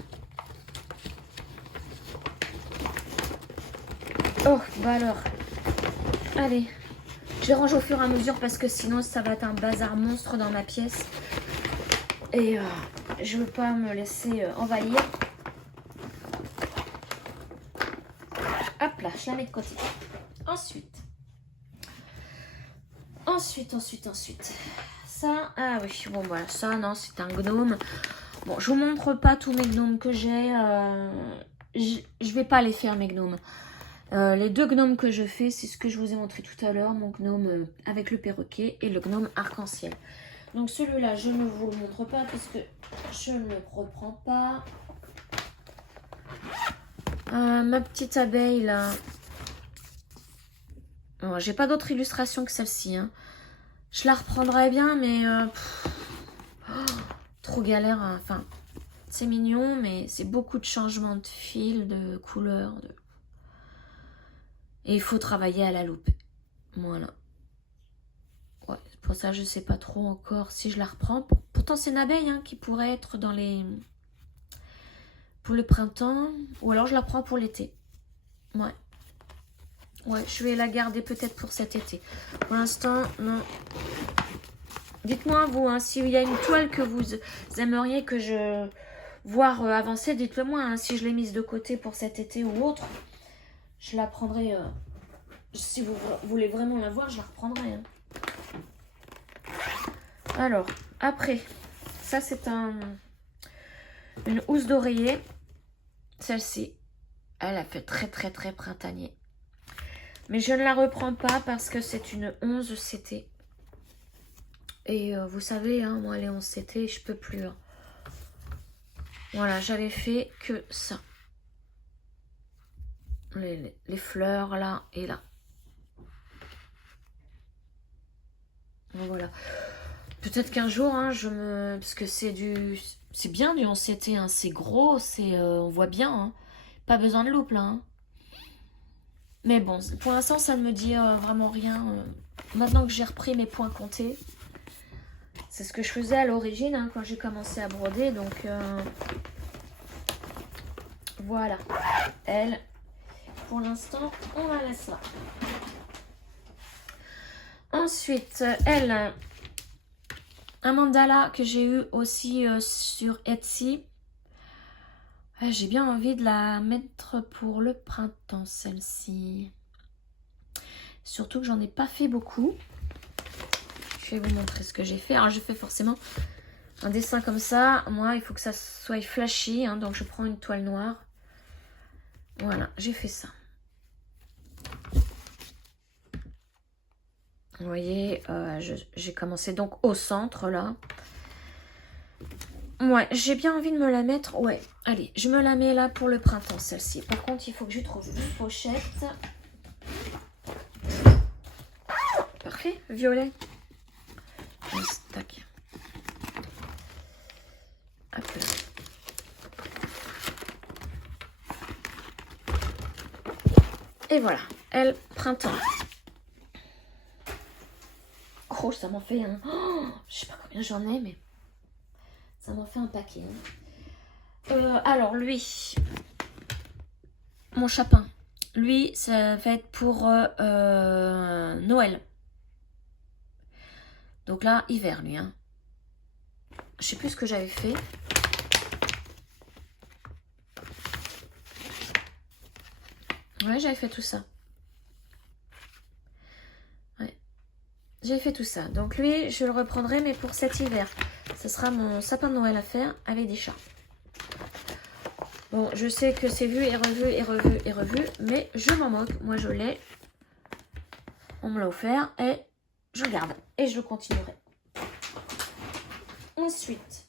Oh, bah alors. Allez. Je les range au fur et à mesure parce que sinon, ça va être un bazar monstre dans ma pièce. Et je veux pas me laisser envahir. Hop là, je la mets de côté. Ensuite. Ça, ah oui, bon voilà, ça, non, c'est un gnome. Bon, je vous montre pas tous mes gnomes que j'ai. Je vais pas les faire, mes gnomes. Les deux gnomes que je fais, c'est ce que je vous ai montré tout à l'heure. Mon gnome avec le perroquet et le gnome arc-en-ciel. Donc celui-là, je ne vous le montre pas parce que je ne le reprends pas. Ma petite abeille, là. Bon, j'ai pas d'autre illustration que celle-ci. Hein. Je la reprendrai bien, mais... trop galère. Hein. Enfin, c'est mignon, mais c'est beaucoup de changements de fil, de couleurs. Et il faut travailler à la loupe. Voilà. Ouais, pour ça, je sais pas trop encore si je la reprends. Pourtant, c'est une abeille hein, qui pourrait être dans les... pour le printemps. Ou alors, je la prends pour l'été. Ouais. Ouais, je vais la garder peut-être pour cet été. Pour l'instant, non. Dites-moi, vous, hein, s'il y a une toile que vous aimeriez que je... voir avancer, dites-le moi. Hein, si je l'ai mise de côté pour cet été ou autre, je la prendrai... si vous voulez vraiment la voir, je la reprendrai. Hein. Alors, après, ça c'est une housse d'oreiller. Celle-ci, elle a fait très très très printanier. Mais je ne la reprends pas parce que c'est une 11 CT. Et vous savez, hein, moi les 11 CT, je peux plus. Hein. Voilà, j'avais fait que ça. Les fleurs là et là. Voilà. Peut-être qu'un jour, hein, parce que c'est bien du 11 CT, hein, c'est gros, on voit bien. Hein. Pas besoin de loupe là. Hein. Mais bon, pour l'instant, ça ne me dit vraiment rien. Maintenant que j'ai repris mes points comptés, c'est ce que je faisais à l'origine hein, quand j'ai commencé à broder. Donc, voilà. Elle, pour l'instant, on la laisse là. Ensuite, elle, un mandala que j'ai eu aussi sur Etsy. J'ai bien envie de la mettre pour le printemps, celle-ci. Surtout que j'en ai pas fait beaucoup. Je vais vous montrer ce que j'ai fait. Alors, je fais forcément un dessin comme ça. Moi, il faut que ça soit flashy. Hein, donc, je prends une toile noire. Voilà, j'ai fait ça. Vous voyez, j'ai commencé donc au centre, là. Ouais, j'ai bien envie de me la mettre. Ouais, allez, je me la mets là pour le printemps, celle-ci. Par contre, il faut que je trouve une pochette. Parfait, violet. Tac. Hop là. Et voilà, elle, printemps. Oh, ça m'en fait un... Oh, je sais pas combien j'en ai, mais... Ça m'en fait un paquet. Hein. Alors, lui... Mon chapin. Lui, ça va être pour Noël. Donc là, hiver, lui. Hein. Je sais plus ce que j'avais fait. Ouais, j'avais fait tout ça. Ouais. J'ai fait tout ça. Donc lui, je le reprendrai, mais pour cet hiver. Ce sera mon sapin de Noël à faire avec des chats. Bon, je sais que c'est vu et revu et revu et revu, mais je m'en moque. Moi, je l'ai. On me l'a offert et je le garde. Et je continuerai. Ensuite,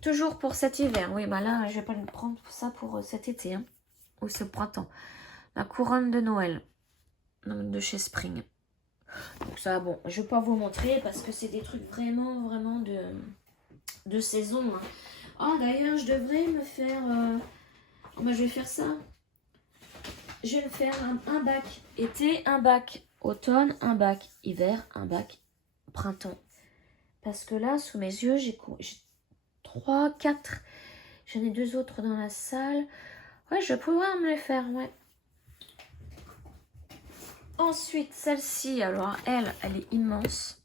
toujours pour cet hiver. Oui, bah là, je vais pas le prendre ça pour cet été. Hein, ou ce printemps. La couronne de Noël. De chez Spring. Donc ça, bon, je vais pas vous montrer parce que c'est des trucs vraiment, vraiment de saison. Hein. Oh, d'ailleurs, je devrais me faire... Bah, je vais faire ça. Je vais me faire un bac été, un bac automne, un bac hiver, un bac printemps. Parce que là, sous mes yeux, j'ai 3, 4. J'en ai 2 autres dans la salle. Ouais, je vais pouvoir me les faire, ouais. Ensuite, celle-ci, alors elle est immense.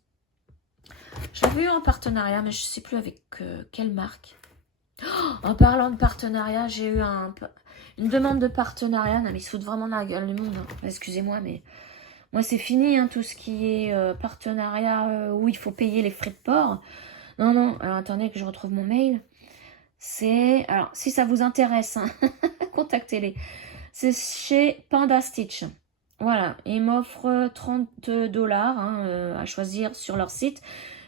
J'avais eu un partenariat, mais je ne sais plus avec quelle marque. Oh, en parlant de partenariat, j'ai eu une demande de partenariat. Non, mais ils se foutent vraiment de la gueule du monde. Hein. Excusez-moi, mais moi, c'est fini, hein, tout ce qui est partenariat où il faut payer les frais de port. Non, non, alors attendez que je retrouve mon mail. C'est... Alors, si ça vous intéresse, hein, contactez-les. C'est chez Panda Stitch. Voilà, ils m'offrent 30 $ hein, à choisir sur leur site.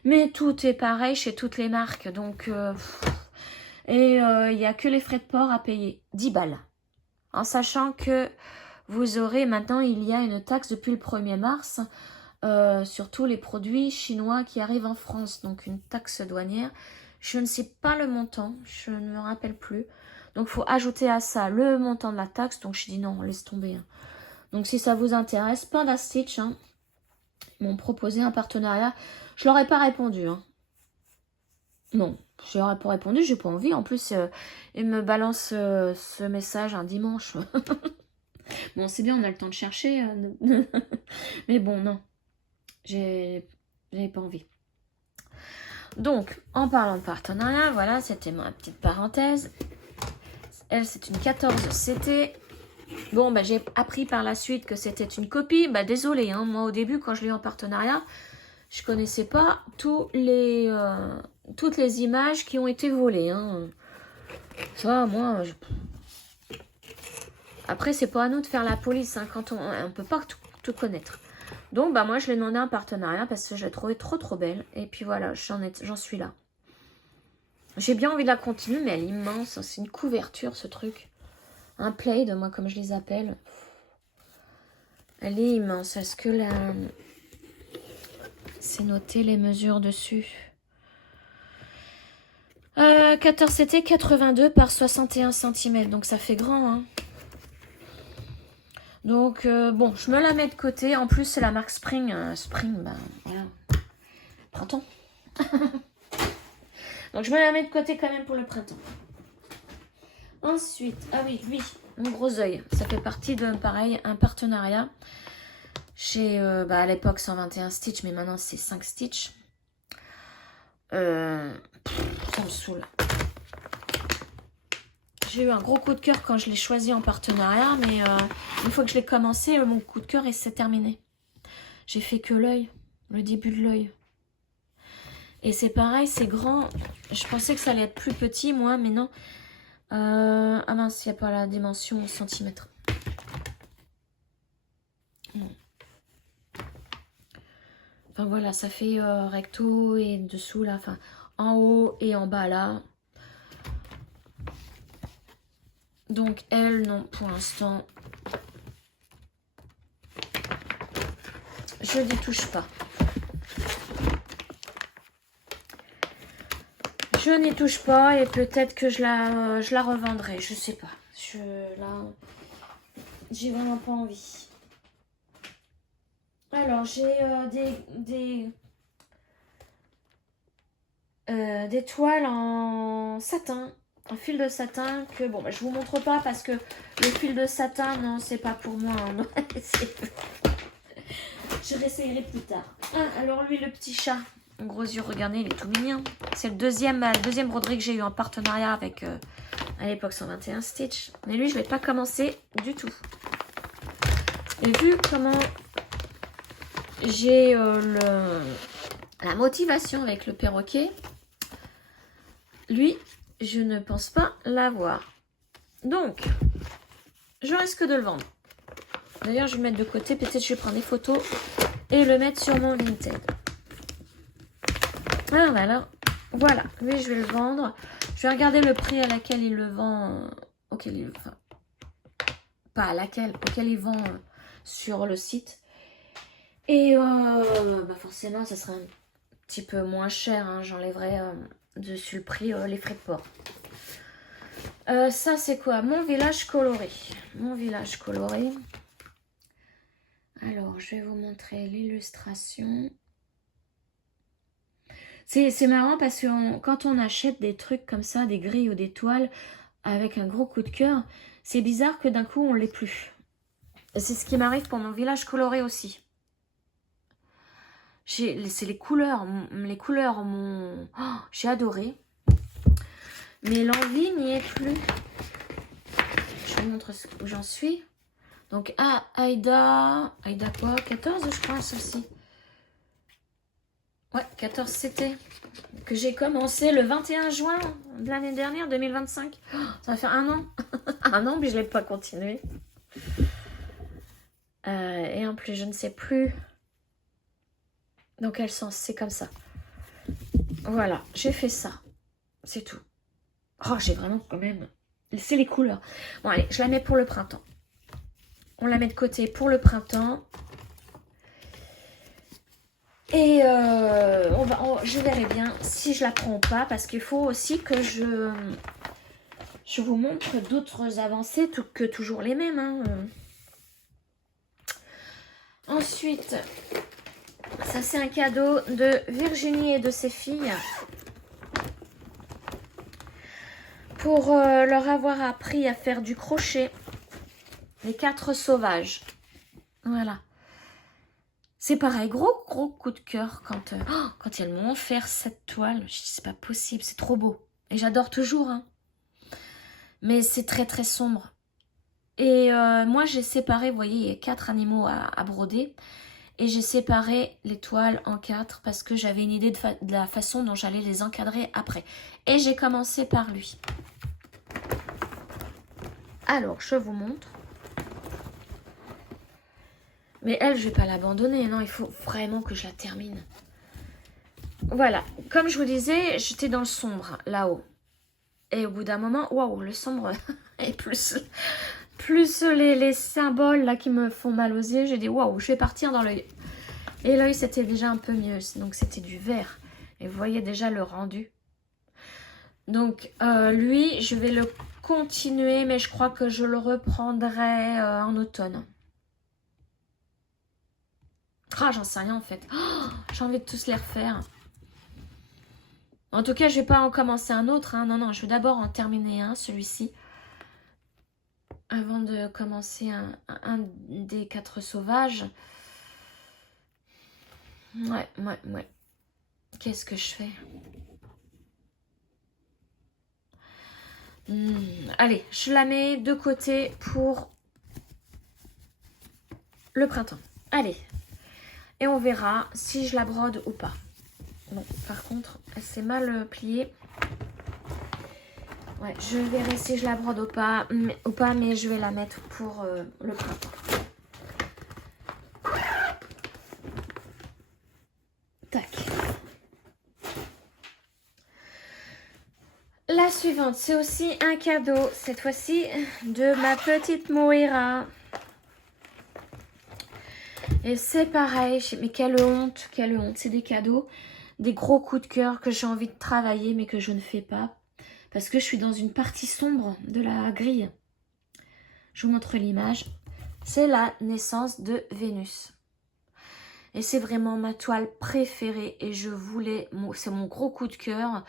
Mais tout est pareil chez toutes les marques. Donc, il n'y a que les frais de port à payer. 10 balles. En sachant que vous aurez, maintenant, il y a une taxe depuis le 1er mars sur tous les produits chinois qui arrivent en France. Donc, une taxe douanière. Je ne sais pas le montant, je ne me rappelle plus. Donc, il faut ajouter à ça le montant de la taxe. Donc, je dis non, laisse tomber. Hein. Donc, si ça vous intéresse, Panda Stitch, hein, ils m'ont proposé un partenariat. Je leur ai pas répondu. Hein. Non, je leur ai pas répondu, j'ai pas envie. En plus, ils me balancent ce message un dimanche. Bon, c'est bien, on a le temps de chercher. Mais bon, non. J'avais pas envie. Donc, en parlant de partenariat, voilà, c'était ma petite parenthèse. Elle, c'est une 14 CT. Bon, bah, j'ai appris par la suite que c'était une copie. Bah, désolé, hein, moi, au début, quand je l'ai eu en partenariat, je connaissais pas toutes les images qui ont été volées. Hein. Ça, moi... Après, c'est pas à nous de faire la police, hein, quand on peut pas tout connaître. Donc, bah, moi, je l'ai demandé un partenariat parce que je l'ai trouvée trop belle. Et puis voilà, j'en suis là. J'ai bien envie de la continuer, mais elle est immense. C'est une couverture, ce truc. Un plaid, moi, comme je les appelle. Elle est immense. Est-ce que là... C'est noté les mesures dessus. 14 CT, 82 par 61 cm. Donc, ça fait grand, hein. Donc, bon, je me la mets de côté. En plus, c'est la marque Spring. Spring, bah, voilà. Printemps. Donc, je me la mets de côté quand même pour le printemps. Ensuite, ah oui, lui, mon gros œil. Ça fait partie de, pareil, un partenariat. Chez, à l'époque, 121 Stitch, mais maintenant, c'est 5 Stitch. Ça me saoule. J'ai eu un gros coup de cœur quand je l'ai choisi en partenariat, mais une fois que je l'ai commencé, mon coup de cœur, s'est terminé. J'ai fait que l'œil, le début de l'œil. Et c'est pareil, c'est grand. Je pensais que ça allait être plus petit, moi, mais non. Ah mince, il n'y a pas la dimension en centimètres. Non. Enfin voilà, ça fait recto et dessous là, enfin en haut et en bas là. Donc elle, non, pour l'instant, je n'y touche pas. Je n'y touche pas et peut-être que je la revendrai, je sais pas. Là, j'ai vraiment pas envie. Alors, j'ai des toiles en satin, en fil de satin que, bon, bah, je vous montre pas parce que le fil de satin, non, c'est pas pour moi. Hein, je réessayerai plus tard. Ah, alors lui, le petit chat, gros yeux, regardez, il est tout mignon. C'est le deuxième broderie que j'ai eu en partenariat avec, à l'époque, 121 Stitch. Mais lui, je vais pas commencer du tout. Et vu comment j'ai la motivation avec le perroquet, lui, je ne pense pas l'avoir. Donc, je risque de le vendre. D'ailleurs, je vais le mettre de côté. Peut-être je vais prendre des photos et le mettre sur mon Vinted. Alors, voilà. Lui, je vais le vendre. Je vais regarder le prix à laquelle il le vend. Auquel il vend sur le site. Et bah forcément, ça sera un petit peu moins cher. Hein. J'enlèverai dessus le prix les frais de port. Ça, c'est quoi? Mon village coloré. Mon village coloré. Alors, je vais vous montrer l'illustration. C'est marrant parce que quand on achète des trucs comme ça, des grilles ou des toiles, avec un gros coup de cœur, c'est bizarre que d'un coup, on l'ait plus. C'est ce qui m'arrive pour mon village coloré aussi. C'est les couleurs. J'ai adoré. Mais l'envie n'y est plus. Je vous montre où j'en suis. Donc, Aïda quoi? 14, je crois, celle-ci. Ouais, 14, c'était. Que j'ai commencé le 21 juin de l'année dernière, 2025. Oh, ça va faire un an. Un an, mais je ne l'ai pas continué. Et en plus, je ne sais plus dans quel sens. C'est comme ça. Voilà, j'ai fait ça. C'est tout. Oh, j'ai vraiment quand même... C'est les couleurs. Bon, allez, je la mets pour le printemps. On la met de côté pour le printemps. Et je verrai bien si je la prends ou pas. Parce qu'il faut aussi que je vous montre d'autres avancées que toujours les mêmes. Hein. Ensuite, ça c'est un cadeau de Virginie et de ses filles. Pour leur avoir appris à faire du crochet. Les 4 sauvages. Voilà. C'est pareil, gros coup de cœur quand elles m'ont offert cette toile. Je dis, c'est pas possible, c'est trop beau. Et j'adore toujours. Hein. Mais c'est très très sombre. Et moi j'ai séparé, vous voyez, il y a 4 animaux à broder. Et j'ai séparé les toiles en 4 parce que j'avais une idée de la façon dont j'allais les encadrer après. Et j'ai commencé par lui. Alors, je vous montre. Mais elle, je vais pas l'abandonner. Non, il faut vraiment que je la termine. Voilà. Comme je vous disais, j'étais dans le sombre, là-haut. Et au bout d'un moment, waouh, le sombre et plus les symboles là qui me font mal aux yeux, j'ai dit waouh, je vais partir dans l'œil. Et l'œil, c'était déjà un peu mieux. Donc, c'était du vert. Et vous voyez déjà le rendu. Donc, lui, je vais le continuer, mais je crois que je le reprendrai en automne. Ah, j'en sais rien en fait. Oh, j'ai envie de tous les refaire. En tout cas, je vais pas en commencer un autre. Hein. Non, je vais d'abord en terminer un, celui-ci. Avant de commencer un des 4 sauvages. Ouais. Qu'est-ce que je fais? Allez, je la mets de côté pour le printemps. Allez. Et on verra si je la brode ou pas. Bon, par contre, elle s'est mal pliée. Ouais, je verrai si je la brode ou pas, mais je vais la mettre pour le printemps. La suivante, c'est aussi un cadeau, cette fois-ci, de ma petite Moira. Et c'est pareil, mais quelle honte, c'est des cadeaux, des gros coups de cœur que j'ai envie de travailler, mais que je ne fais pas. Parce que je suis dans une partie sombre de la grille. Je vous montre l'image. C'est la naissance de Vénus. Et c'est vraiment ma toile préférée. Et je voulais, c'est mon gros coup de cœur.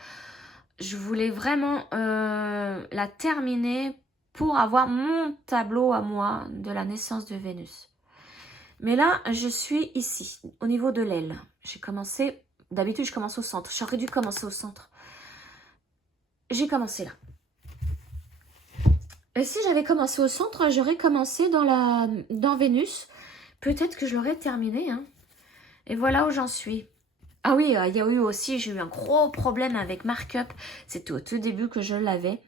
Je voulais vraiment la terminer pour avoir mon tableau à moi de la naissance de Vénus. Mais là, je suis ici, au niveau de l'aile. J'ai commencé, d'habitude je commence au centre. J'aurais dû commencer au centre. J'ai commencé là. Et si j'avais commencé au centre, j'aurais commencé dans Vénus. Peut-être que je l'aurais terminé. Hein. Et voilà où j'en suis. Ah oui, il y a eu aussi, j'ai eu un gros problème avec Markup. C'était au tout début que je l'avais.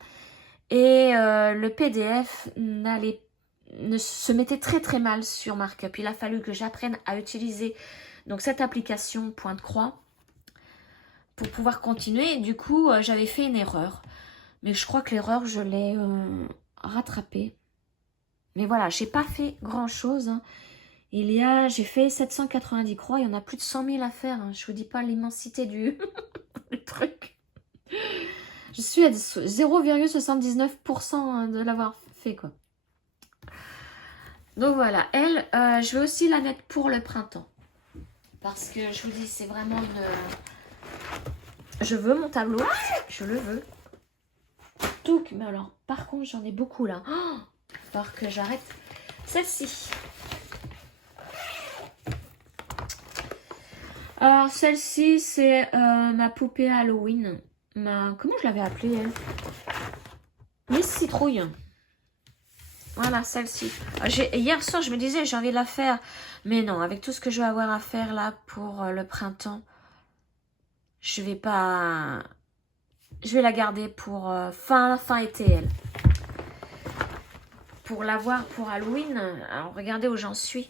Et le PDF se mettait très très mal sur Markup. Il a fallu que j'apprenne à utiliser donc cette application Pointe-Croix pour pouvoir continuer. Et du coup, j'avais fait une erreur. Mais je crois que l'erreur, je l'ai rattrapée. Mais voilà, j'ai pas fait grand-chose. Hein. J'ai fait 790 croix, il y en a plus de 100 000 à faire. Hein. Je vous dis pas l'immensité du truc. Je suis à 0,79% de l'avoir fait, quoi. Donc voilà, elle, je vais aussi la mettre pour le printemps. Parce que je vous dis, c'est vraiment une... Je veux mon tableau, je le veux. Donc, mais alors, par contre, j'en ai beaucoup là. Oh, alors que j'arrête celle-ci. Alors, celle-ci, c'est ma poupée Halloween. Comment je l'avais appelée, elle? Miss Citrouille. Voilà, celle-ci. Hier soir, je me disais, j'ai envie de la faire. Mais non, avec tout ce que je vais avoir à faire là pour le printemps, je vais pas... Je vais la garder pour fin été, elle. Pour l'avoir pour Halloween, alors regardez où j'en suis.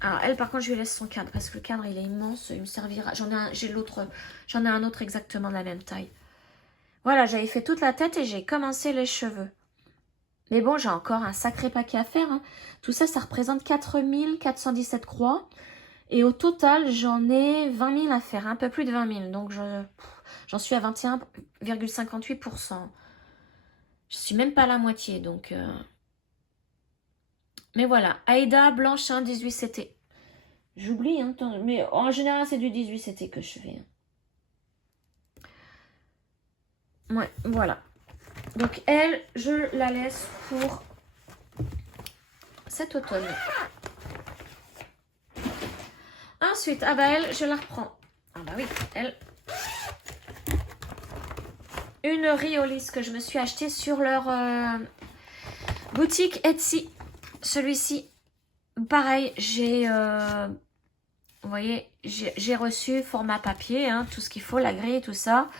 Alors elle, par contre, je lui laisse son cadre parce que le cadre, il est immense. Il me servira. J'en ai un autre exactement de la même taille. Voilà, j'avais fait toute la tête et j'ai commencé les cheveux. Mais bon, j'ai encore un sacré paquet à faire. Hein. Tout ça, ça représente 4417 croix. Et au total, j'en ai 20 000 à faire, un peu plus de 20 000. Donc, j'en suis à 21,58%. Je suis même pas à la moitié, donc... Mais voilà, Aïda Blanchin, 18CT. J'oublie, hein, mais en général, c'est du 18CT que je fais. Ouais, voilà. Donc, elle, je la laisse pour cet automne. Ensuite, ah bah elle, je la reprends. Ah bah oui, elle. Une Riolis que je me suis achetée sur leur boutique Etsy. Celui-ci, pareil, j'ai... vous voyez, j'ai reçu format papier, hein, tout ce qu'il faut, la grille, tout ça.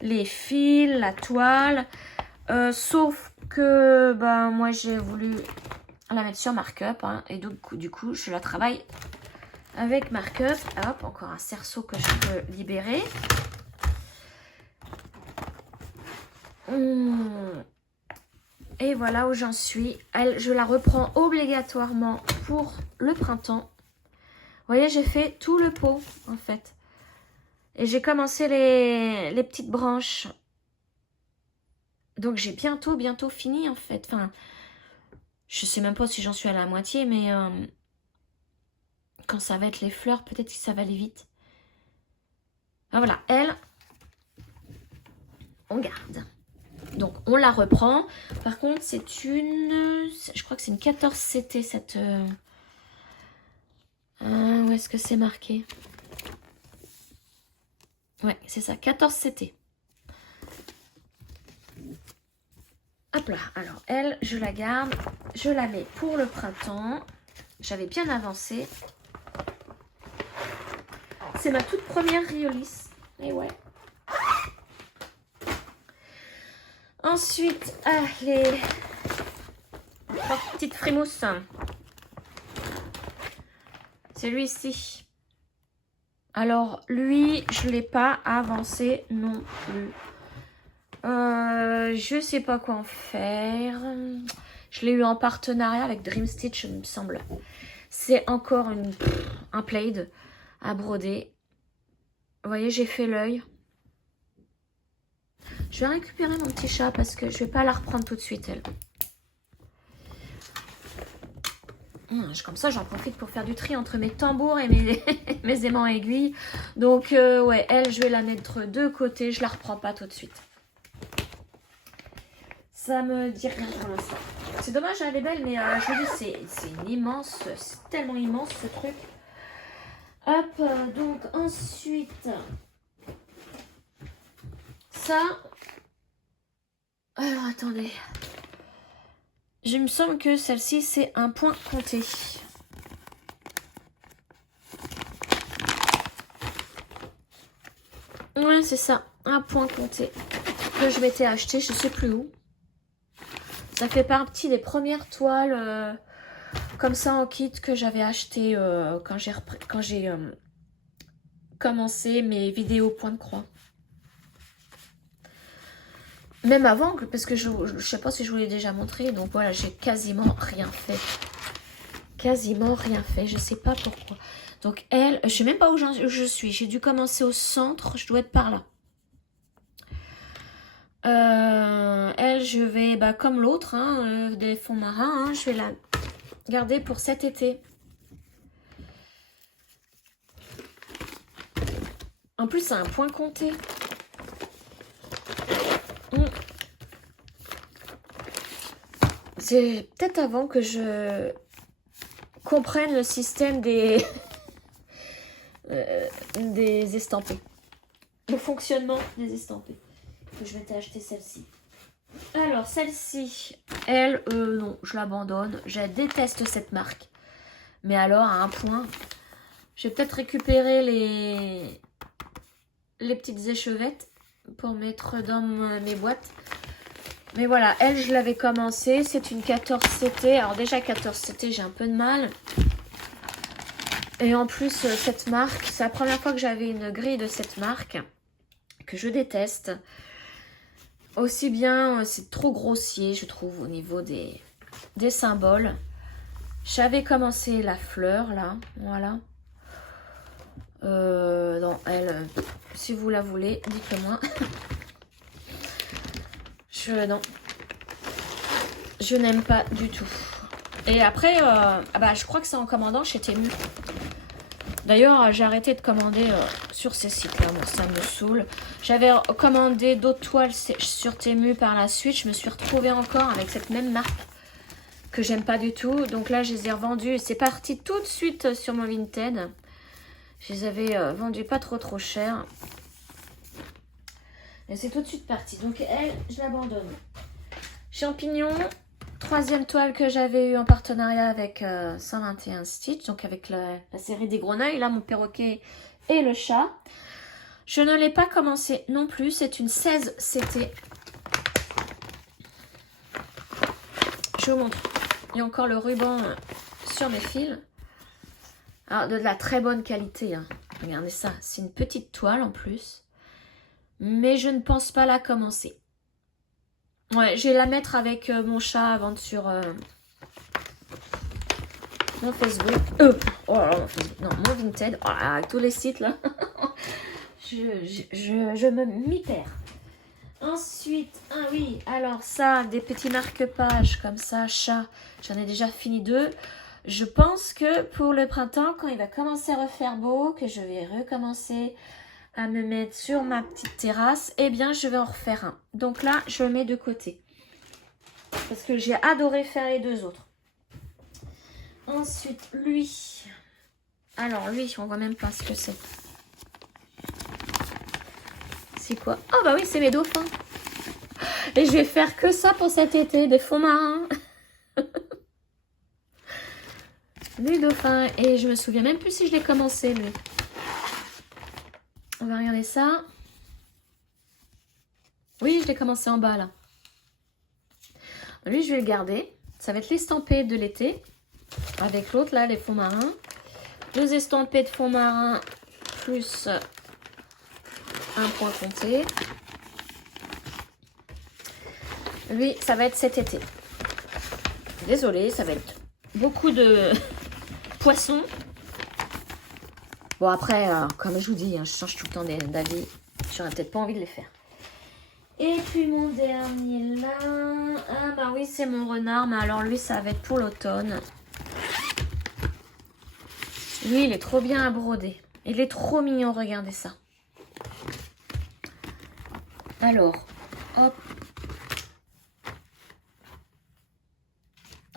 Les fils, la toile. Sauf que ben, moi, j'ai voulu la mettre sur Markup. Hein, et donc, du coup, je la travaille avec Markup. Hop, encore un cerceau que je peux libérer. Et voilà où j'en suis. Elle, je la reprends obligatoirement pour le printemps. Vous voyez, j'ai fait tout le pot, en fait. Et j'ai commencé les petites branches. Donc, j'ai bientôt fini, en fait. Enfin, je sais même pas si j'en suis à la moitié, mais quand ça va être les fleurs, peut-être que ça va aller vite. Ah, voilà, elle, on garde. Donc, on la reprend. Par contre, c'est une... Je crois que c'est une 14CT, cette... où est-ce que c'est marqué? Ouais, c'est ça, 14CT. Hop là, alors elle, je la garde. Je la mets pour le printemps. J'avais bien avancé. C'est ma toute première Riolis. Et ouais. Ensuite, les petites frémousses. Celui-ci. Alors, lui, je ne l'ai pas avancé non plus. je sais pas quoi en faire. Je l'ai eu en partenariat avec Dream Stitch, il me semble. C'est encore un plaid à broder. Vous voyez, j'ai fait l'œil. Je vais récupérer mon petit chat parce que je vais pas la reprendre tout de suite, elle. Comme ça, j'en profite pour faire du tri entre mes tambours et mes aimants aiguilles. Donc, ouais, elle, je vais la mettre de côté. Je la reprends pas tout de suite. Ça me dit rien pour l'instant. C'est dommage, elle est belle, mais je vous dis, c'est immense. C'est tellement immense, ce truc. Hop, donc ensuite, ça. Alors, attendez. Je me semble que celle-ci, c'est un point compté. Ouais, c'est ça. Un point compté. Que je m'étais acheté, je sais plus où. Ça fait partie des premières toiles comme ça en kit que j'avais acheté quand j'ai commencé mes vidéos point de croix. Même avant, parce que je sais pas si je vous l'ai déjà montré. Donc voilà, j'ai quasiment rien fait. Quasiment rien fait. Je sais pas pourquoi. Donc elle, je sais même pas où je suis. J'ai dû commencer au centre. Je dois être par là. Elle, je vais, comme l'autre, hein, des fonds marins, hein, je vais la garder pour cet été. En plus, c'est un point compté. C'est peut-être avant que je comprenne le système des estampés. Le fonctionnement des estampés. Que je m'étais acheté celle-ci. Alors, celle-ci, elle, non, je l'abandonne. Je déteste cette marque. Mais alors, à un point, je vais peut-être récupérer les petites échevettes pour mettre dans mes boîtes. Mais voilà, elle, je l'avais commencé. C'est une 14CT. Alors déjà, 14CT, j'ai un peu de mal. Et en plus, cette marque, c'est la première fois que j'avais une grille de cette marque. Que je déteste. Aussi bien, c'est trop grossier, je trouve, au niveau des symboles. J'avais commencé la fleur, là. Voilà. Non, elle, si vous la voulez, dites-le moi. Non. Je n'aime pas du tout. Et après, je crois que c'est en commandant chez Temu. D'ailleurs, j'ai arrêté de commander sur ces sites-là. Bon, ça me saoule. J'avais commandé d'autres toiles sur Temu par la suite. Je me suis retrouvée encore avec cette même marque que j'aime pas du tout. Donc là, je les ai revendues. Et c'est parti tout de suite sur mon Vinted. Je les avais vendues pas trop cher. Et c'est tout de suite parti. Donc elle, je l'abandonne. Champignon. Troisième toile que j'avais eu en partenariat avec 121 Stitch, donc avec la série des grenouilles, là mon perroquet et le chat. Je ne l'ai pas commencé non plus, c'est une 16CT. Je vous montre, il y a encore le ruban sur mes fils. Alors de la très bonne qualité, hein. Regardez ça, c'est une petite toile en plus. Mais je ne pense pas la commencer. Ouais, je vais la mettre avec mon chat à vendre sur mon Facebook. Non, mon Vinted. Oh là, tous les sites là. je m'y perds. Ensuite, ah oui, alors ça, des petits marque-pages comme ça, chat. J'en ai déjà fini 2. Je pense que pour le printemps, quand il va commencer à refaire beau, que je vais recommencer à me mettre sur ma petite terrasse, eh bien je vais en refaire un. Donc là, je le mets de côté. Parce que j'ai adoré faire les 2 autres. Ensuite, lui. Alors lui, on voit même pas ce que c'est. C'est quoi? Oh bah oui, c'est mes dauphins. Et je vais faire que ça pour cet été, des fonds marins. Des dauphins. Et je me souviens même plus si je l'ai commencé, lui. On va regarder ça. Oui, je l'ai commencé en bas, là. Lui, je vais le garder. Ça va être l'estampé de l'été. Avec l'autre, là, les fonds marins. 2 estampés de fonds marins. Plus un point compté. Lui, ça va être cet été. Désolée, ça va être beaucoup de poissons. Bon, après, comme je vous dis, hein, je change tout le temps d'avis. J'aurais peut-être pas envie de les faire. Et puis mon dernier là. Ah bah oui, c'est mon renard. Mais alors lui, ça va être pour l'automne. Lui, il est trop bien à broder. Il est trop mignon, regardez ça. Alors, hop.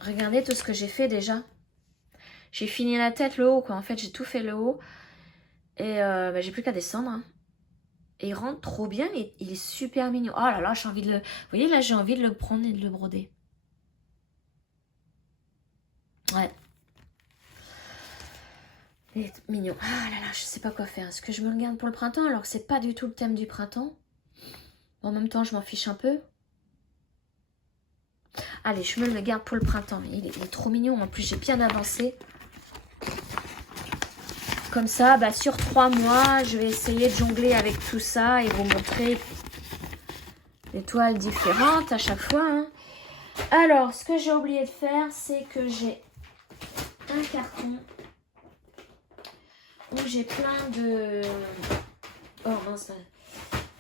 Regardez tout ce que j'ai fait déjà. J'ai fini la tête, le haut, quoi. En fait, j'ai tout fait le haut. Et bah, j'ai plus qu'à descendre. Hein. Et il rentre trop bien. Il est super mignon. Oh là là, j'ai envie de le... Vous voyez, là, j'ai envie de le prendre et de le broder. Ouais. Il est mignon. Ah là là, je sais pas quoi faire. Est-ce que je me le garde pour le printemps alors que c'est pas du tout le thème du printemps? En même temps, je m'en fiche un peu. Allez, je me le garde pour le printemps. Il est trop mignon. En plus, j'ai bien avancé. Comme ça, bah, sur 3 mois, je vais essayer de jongler avec tout ça et vous montrer des toiles différentes à chaque fois. Hein. Alors, ce que j'ai oublié de faire, c'est que j'ai un carton où j'ai plein de... Oh mince,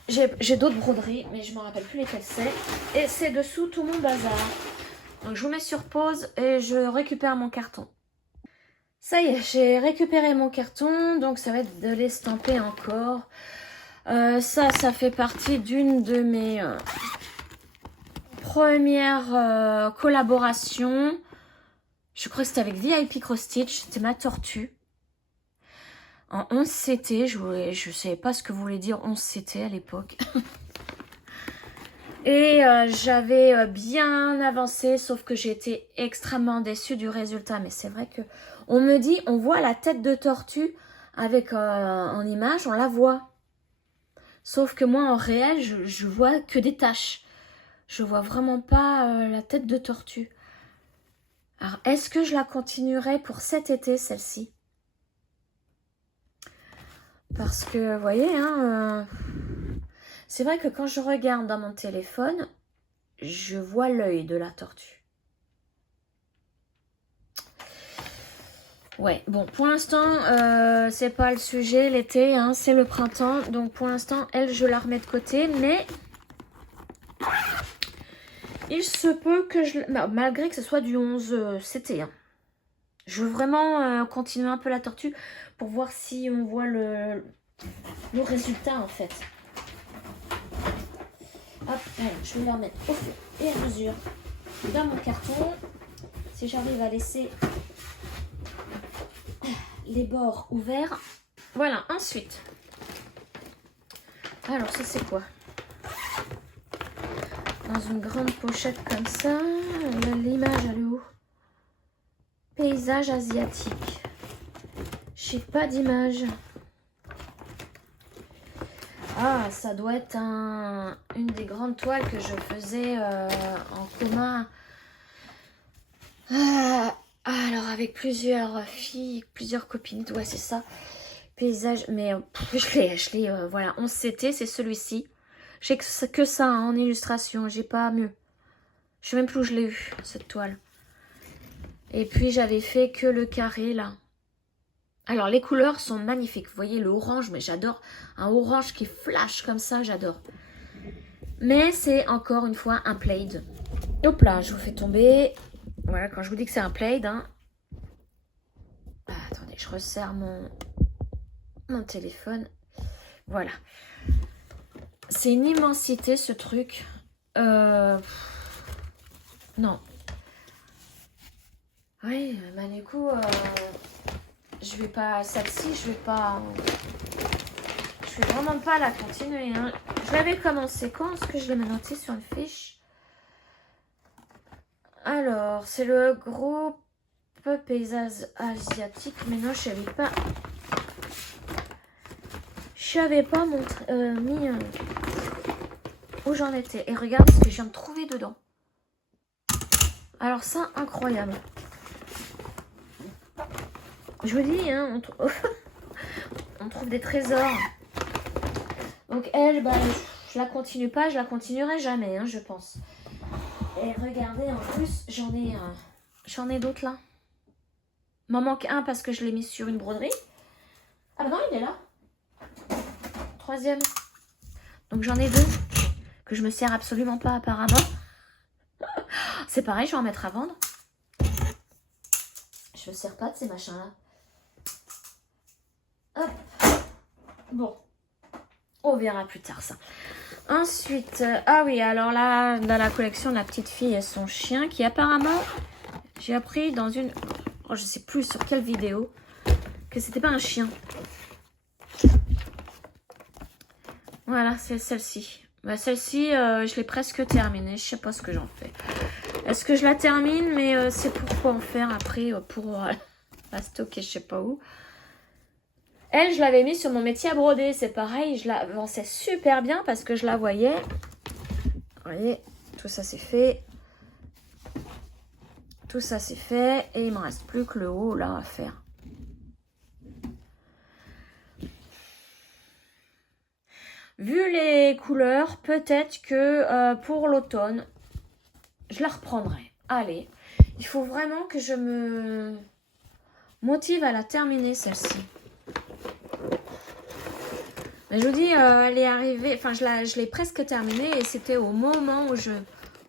j'ai d'autres broderies, mais je ne me rappelle plus lesquelles c'est. Et c'est dessous tout mon bazar. Donc je vous mets sur pause et je récupère mon carton. Ça y est, j'ai récupéré mon carton, donc ça va être de l'estamper encore. Ça fait partie d'une de mes premières collaborations. Je crois que c'était avec VIP Cross Stitch, c'était ma tortue. En 11 CT, je savais pas ce que voulait dire 11 CT à l'époque. Et j'avais bien avancé, sauf que j'ai été extrêmement déçue du résultat. Mais c'est vrai que on me dit, on voit la tête de tortue avec en image, on la voit. Sauf que moi, en réel, je vois que des taches. Je vois vraiment pas la tête de tortue. Alors, est-ce que je la continuerai pour cet été, celle-ci? Parce que, vous voyez, hein, c'est vrai que quand je regarde dans mon téléphone, je vois l'œil de la tortue. Ouais, bon, pour l'instant, c'est pas le sujet, l'été, hein, c'est le printemps. Donc, pour l'instant, elle, je la remets de côté. Mais il se peut que je... Malgré que ce soit du 11 CT, hein. Je veux vraiment continuer un peu la tortue pour voir si on voit le résultat, en fait. Hop, allez, je vais le remettre au fur et à mesure dans mon carton. Si j'arrive à laisser les bords ouverts. Voilà, ensuite. Alors, ça c'est quoi? Dans une grande pochette comme ça. L'image, elle est où? Paysage asiatique. J'ai pas d'image. Ah, ça doit être une des grandes toiles que je faisais en commun. Alors, avec plusieurs filles, plusieurs copines. Ouais, c'est ça. Paysage, mais je l'ai, voilà. 11 CT, c'est celui-ci. J'ai que ça hein, en illustration. J'ai pas mieux. Je sais même plus où je l'ai eu, cette toile. Et puis, j'avais fait que le carré, là. Alors, les couleurs sont magnifiques. Vous voyez, le orange, mais j'adore. Un orange qui flash comme ça, j'adore. Mais c'est encore une fois un plaid. Hop là, je vous fais tomber. Voilà, quand je vous dis que c'est un plaid. Hein. Ah, attendez, je resserre mon téléphone. Voilà. C'est une immensité, ce truc. Non. Oui, bah du coup... je vais pas, celle-ci, je vais vraiment pas la continuer. Hein. Je l'avais commencé quand? Est-ce que je l'ai noté sur une fiche? Alors, c'est le groupe paysage asiatique. Mais non, je savais pas mis où j'en étais. Et regardez ce que je viens de trouver dedans. Alors ça, incroyable. Je vous dis, hein, on trouve des trésors. Donc elle, bah, je la continue pas, je la continuerai jamais, hein, je pense. Et regardez, en plus, j'en ai d'autres là. M'en manque un parce que je l'ai mis sur une broderie. Ah bah non, il est là. Troisième. Donc j'en ai deux que je me sers absolument pas apparemment. C'est pareil, je vais en mettre à vendre. Je me sers pas de ces machins-là. Hop. Bon. On verra plus tard ça. Ensuite, ah oui, alors là, dans la collection de la petite fille et son chien, qui apparemment, j'ai appris dans une, oh, je sais plus sur quelle vidéo, que c'était pas un chien. Voilà, c'est celle-ci. Bah, celle-ci, je l'ai presque terminée. Je sais pas ce que j'en fais. Est-ce que je la termine, mais c'est pour quoi en faire après, pour la stocker, je sais pas où. Elle, je l'avais mis sur mon métier à broder. C'est pareil, je l'avançais super bien parce que je la voyais. Vous voyez, tout ça c'est fait. Tout ça c'est fait. Et il me reste plus que le haut là à faire. Vu les couleurs, peut-être que pour l'automne, je la reprendrai. Allez, il faut vraiment que je me motive à la terminer celle-ci. Mais je vous dis, elle est arrivée, enfin je l'ai presque terminée et c'était au moment où je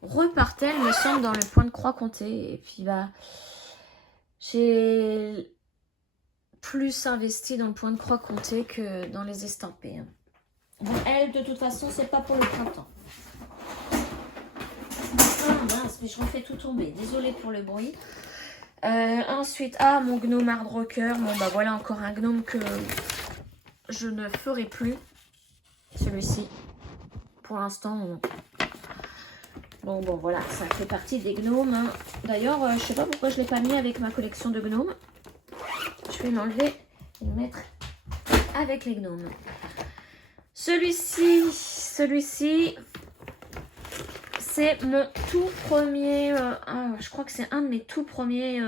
repartais, elle me semble, dans le point de croix comté. Et puis bah, j'ai plus investi dans le point de croix comté que dans les estampés. Bon, elle, de toute façon, c'est pas pour le printemps. Ah mince, mais je refais tout tomber. Désolée pour le bruit. Ensuite, ah, mon gnome hard rocker. Bon, bah voilà encore un gnome que je ne ferai plus. Celui-ci. Pour l'instant, bon, voilà, ça fait partie des gnomes. Hein. D'ailleurs, je sais pas pourquoi je ne l'ai pas mis avec ma collection de gnomes. Je vais l'enlever et le mettre avec les gnomes. Celui-ci, c'est mon tout premier, je crois que c'est un de mes tout premiers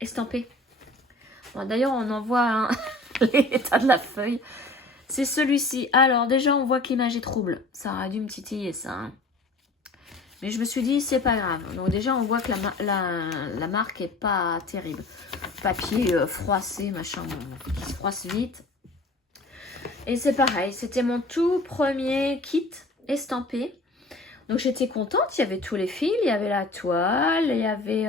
estampés. Bon, d'ailleurs, on en voit hein, l'état de la feuille. C'est celui-ci. Alors, déjà, on voit que l'image est trouble. Ça aurait dû me titiller, ça. Hein. Mais je me suis dit, c'est pas grave. Donc, déjà, on voit que la marque est pas terrible. Papier froissé, machin, qui se froisse vite. Et c'est pareil, c'était mon tout premier kit estampé. Donc j'étais contente, il y avait tous les fils, il y avait la toile, il y avait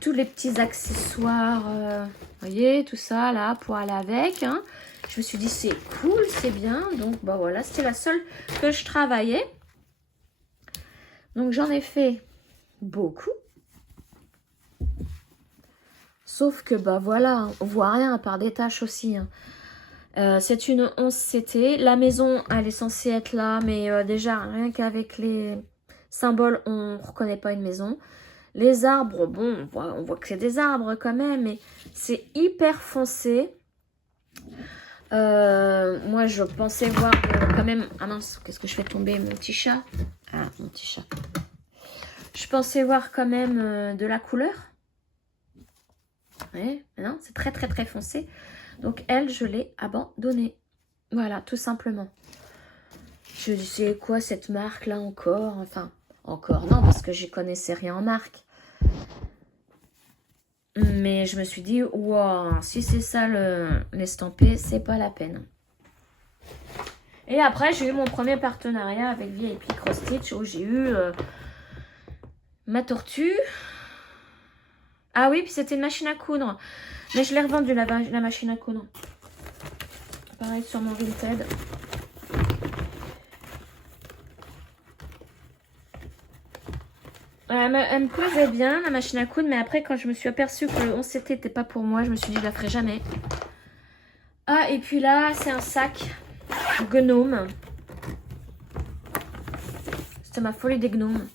tous les petits accessoires, vous voyez, tout ça là pour aller avec. Hein. Je me suis dit c'est cool, c'est bien. Donc bah voilà, c'était la seule que je travaillais. Donc j'en ai fait beaucoup. Sauf que bah voilà, on voit rien à part des taches aussi. Hein. C'est une 11 CT. La maison, elle est censée être là, mais déjà, rien qu'avec les symboles, on ne reconnaît pas une maison. Les arbres, bon, on voit que c'est des arbres quand même, mais c'est hyper foncé. Moi, je pensais voir quand même... Ah mince, qu'est-ce que je fais tomber mon petit chat? Ah, mon petit chat. Je pensais voir quand même de la couleur. Ouais, mais non, c'est très, très, très foncé. Donc, elle, je l'ai abandonnée. Voilà, tout simplement. Je sais quoi cette marque-là encore? Enfin, encore non, parce que je connaissais rien en marque. Mais je me suis dit, wow, si c'est ça l'estampé, c'est pas la peine. Et après, j'ai eu mon premier partenariat avec VIP Cross Stitch où j'ai eu ma tortue. Ah oui, puis c'était une machine à coudre. Mais je l'ai revendue, la machine à coudre. Pareil sur mon Vinted. Elle me plaisait bien, la machine à coudre. Mais après, quand je me suis aperçue que le 11CT n'était pas pour moi, je me suis dit, je la ferai jamais. Ah, et puis là, c'est un sac gnome. C'était ma folie des gnomes.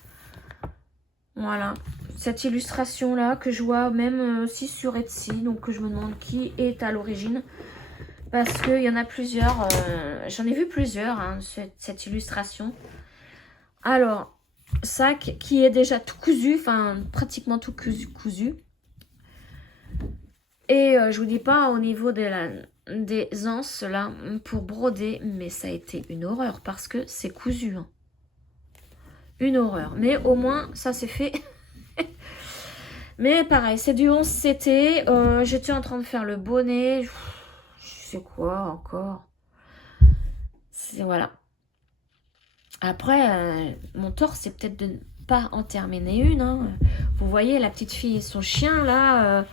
Voilà. Cette illustration-là que je vois même aussi sur Etsy. Donc, je me demande qui est à l'origine. Parce qu'il y en a plusieurs. J'en ai vu plusieurs, hein, cette illustration. Alors, sac qui est déjà tout cousu. Enfin, pratiquement tout cousu. Et je vous dis pas au niveau des anses, là, pour broder. Mais ça a été une horreur parce que c'est cousu. Hein. Une horreur. Mais au moins, ça c'est fait. Mais pareil, c'est du 11 CT. J'étais en train de faire le bonnet. Je sais quoi encore. Voilà. Après, mon tort, c'est peut-être de ne pas en terminer une. Hein. Vous voyez, la petite fille et son chien, là,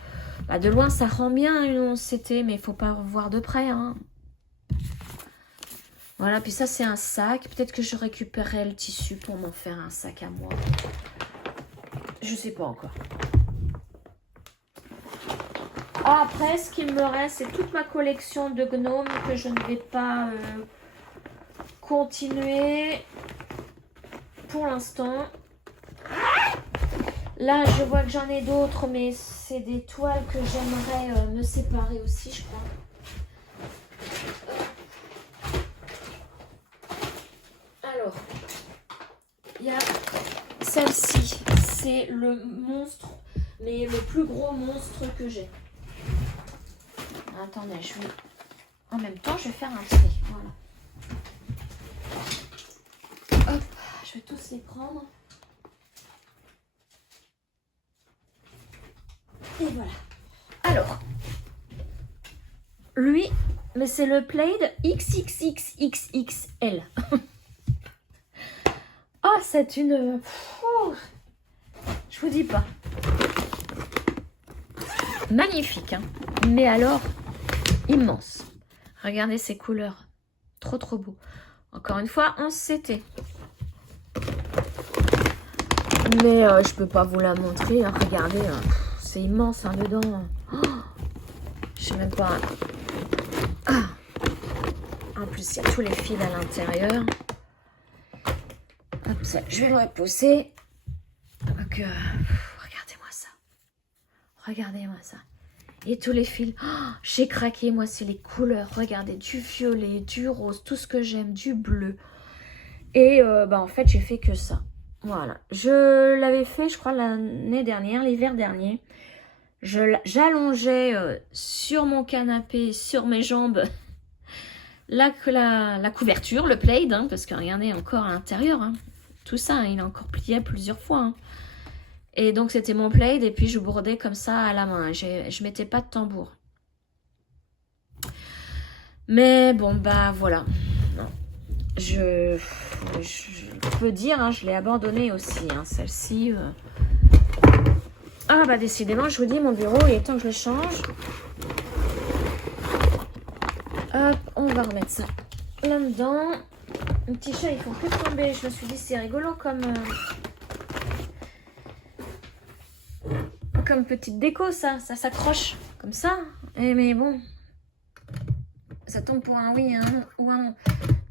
bah, de loin, ça rend bien une 11 CT, mais il faut pas voir de près. Hein. Voilà, puis ça, c'est un sac. Peut-être que je récupérerai le tissu pour m'en faire un sac à moi. Je sais pas encore. Après, ce qu'il me reste, c'est toute ma collection de gnomes que je ne vais pas continuer pour l'instant. Là, je vois que j'en ai d'autres, mais c'est des toiles que j'aimerais me séparer aussi, je crois. Alors, il y a celle-ci. C'est le monstre, mais le plus gros monstre que j'ai. Attendez, je vais... En même temps, je vais faire un tri. Voilà. Hop, je vais tous les prendre. Et voilà. Alors, lui, mais c'est le Plaid XXXXXL. Ah, c'est une... Oh, je vous dis pas. Magnifique, hein. Mais alors, immense. Regardez ces couleurs. Trop, trop beau. Encore une fois, 11 CT. Mais je peux pas vous la montrer. Hein. Regardez, c'est immense hein, dedans. Oh, je sais même pas. Ah. En plus, il y a tous les fils à l'intérieur. Hop, ça, je vais le repousser. Donc, regardez-moi ça. Regardez-moi ça. Et tous les fils. Oh, j'ai craqué, moi, c'est les couleurs. Regardez, du violet, du rose, tout ce que j'aime, du bleu. Et bah, en fait, j'ai fait que ça. Voilà. Je l'avais fait, je crois, l'année dernière, l'hiver dernier. J'allongeais sur mon canapé, sur mes jambes, la couverture, le plaid, hein, parce que regardez encore à l'intérieur. Hein, tout ça, hein, il est encore plié plusieurs fois. Hein. Et donc, c'était mon plaid et puis je brodais comme ça à la main. Je mettais pas de tambour. Mais bon, bah voilà. Non. Je peux dire, hein, je l'ai abandonnée aussi, hein, celle-ci. Ah bah décidément, je vous dis, mon bureau, il est temps que je le change. Hop, on va remettre ça là-dedans. Un petit chat, ils font que tomber. Je me suis dit, c'est rigolo comme petite déco, ça s'accroche comme ça. Et mais bon, ça tombe pour un oui un, ou un non.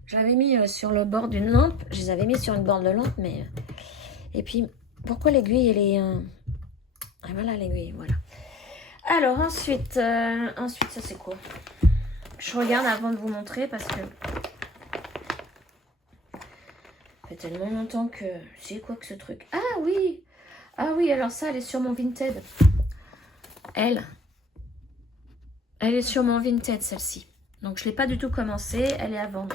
Je l'avais mis sur le bord d'une lampe. Je les avais mis sur une borde de lampe, mais... Et puis, pourquoi l'aiguille, elle est... Ah, voilà l'aiguille, voilà. Alors, ensuite, ça, c'est quoi? Je regarde avant de vous montrer, parce que... Ça fait tellement longtemps que... C'est quoi que ce truc? Ah, oui! Ah oui, alors ça, elle est sur mon Vinted. Elle est sur mon Vinted, celle-ci. Donc, je ne l'ai pas du tout commencé. Elle est à vendre.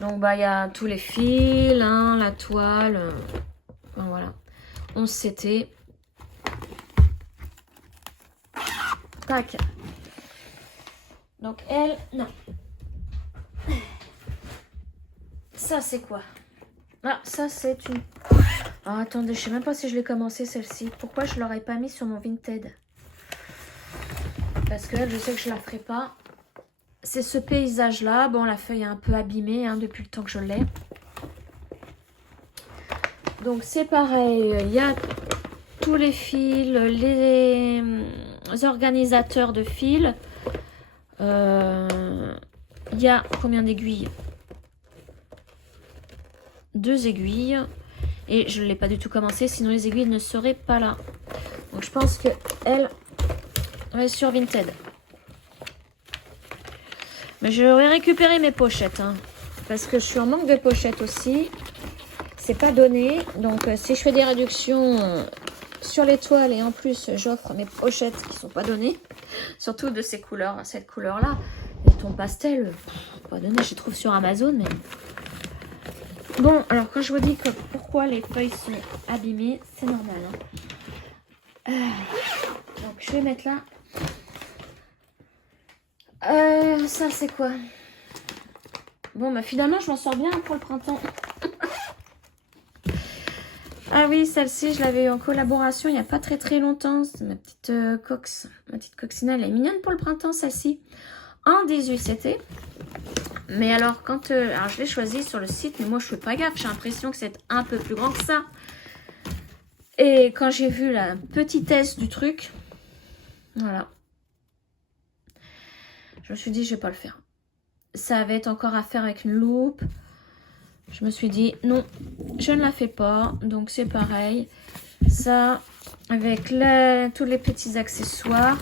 Donc, bah, il y a tous les fils, hein, la toile. Enfin, voilà. 11 CT. Tac. Donc, elle, non. Ça, c'est quoi? Ah, ça, c'est une... Ah, attendez, je sais même pas si je l'ai commencé, celle-ci. Pourquoi je ne l'aurais pas mis sur mon Vinted? Parce que je sais que je la ferai pas. C'est ce paysage-là. Bon, la feuille est un peu abîmée hein, depuis le temps que je l'ai. Donc, c'est pareil. Il y a tous les fils, les organisateurs de fils. Il y a combien d'aiguilles? 2 aiguilles. Et je ne l'ai pas du tout commencé, sinon les aiguilles ne seraient pas là. Donc, je pense qu'elle est sur Vinted. Mais je vais récupérer mes pochettes. Hein, parce que je suis en manque de pochettes aussi. C'est pas donné. Donc, si je fais des réductions sur les toiles et en plus, j'offre mes pochettes qui sont pas données. Surtout de ces couleurs. Cette couleur-là. Les tons pastel, pas donné. Je les trouve sur Amazon. Bon, alors quand je vous dis que pourquoi les feuilles sont abîmées, c'est normal. Hein. Donc je vais mettre là. Ça c'est quoi? Bon, bah finalement je m'en sors bien pour le printemps. Ah oui, celle-ci je l'avais eu en collaboration il n'y a pas très longtemps. C'est ma petite cox, ma petite coccinelle. Elle est mignonne pour le printemps celle-ci. En 18 c'était. Mais alors quand alors je l'ai choisie sur le site, mais moi je fais pas gaffe, j'ai l'impression que c'est un peu plus grand que ça. Et quand j'ai vu la petitesse du truc, voilà, je me suis dit je vais pas le faire. Ça avait être encore à faire avec une loupe. Je me suis dit non, je ne la fais pas. Donc c'est pareil, ça avec tous les petits accessoires.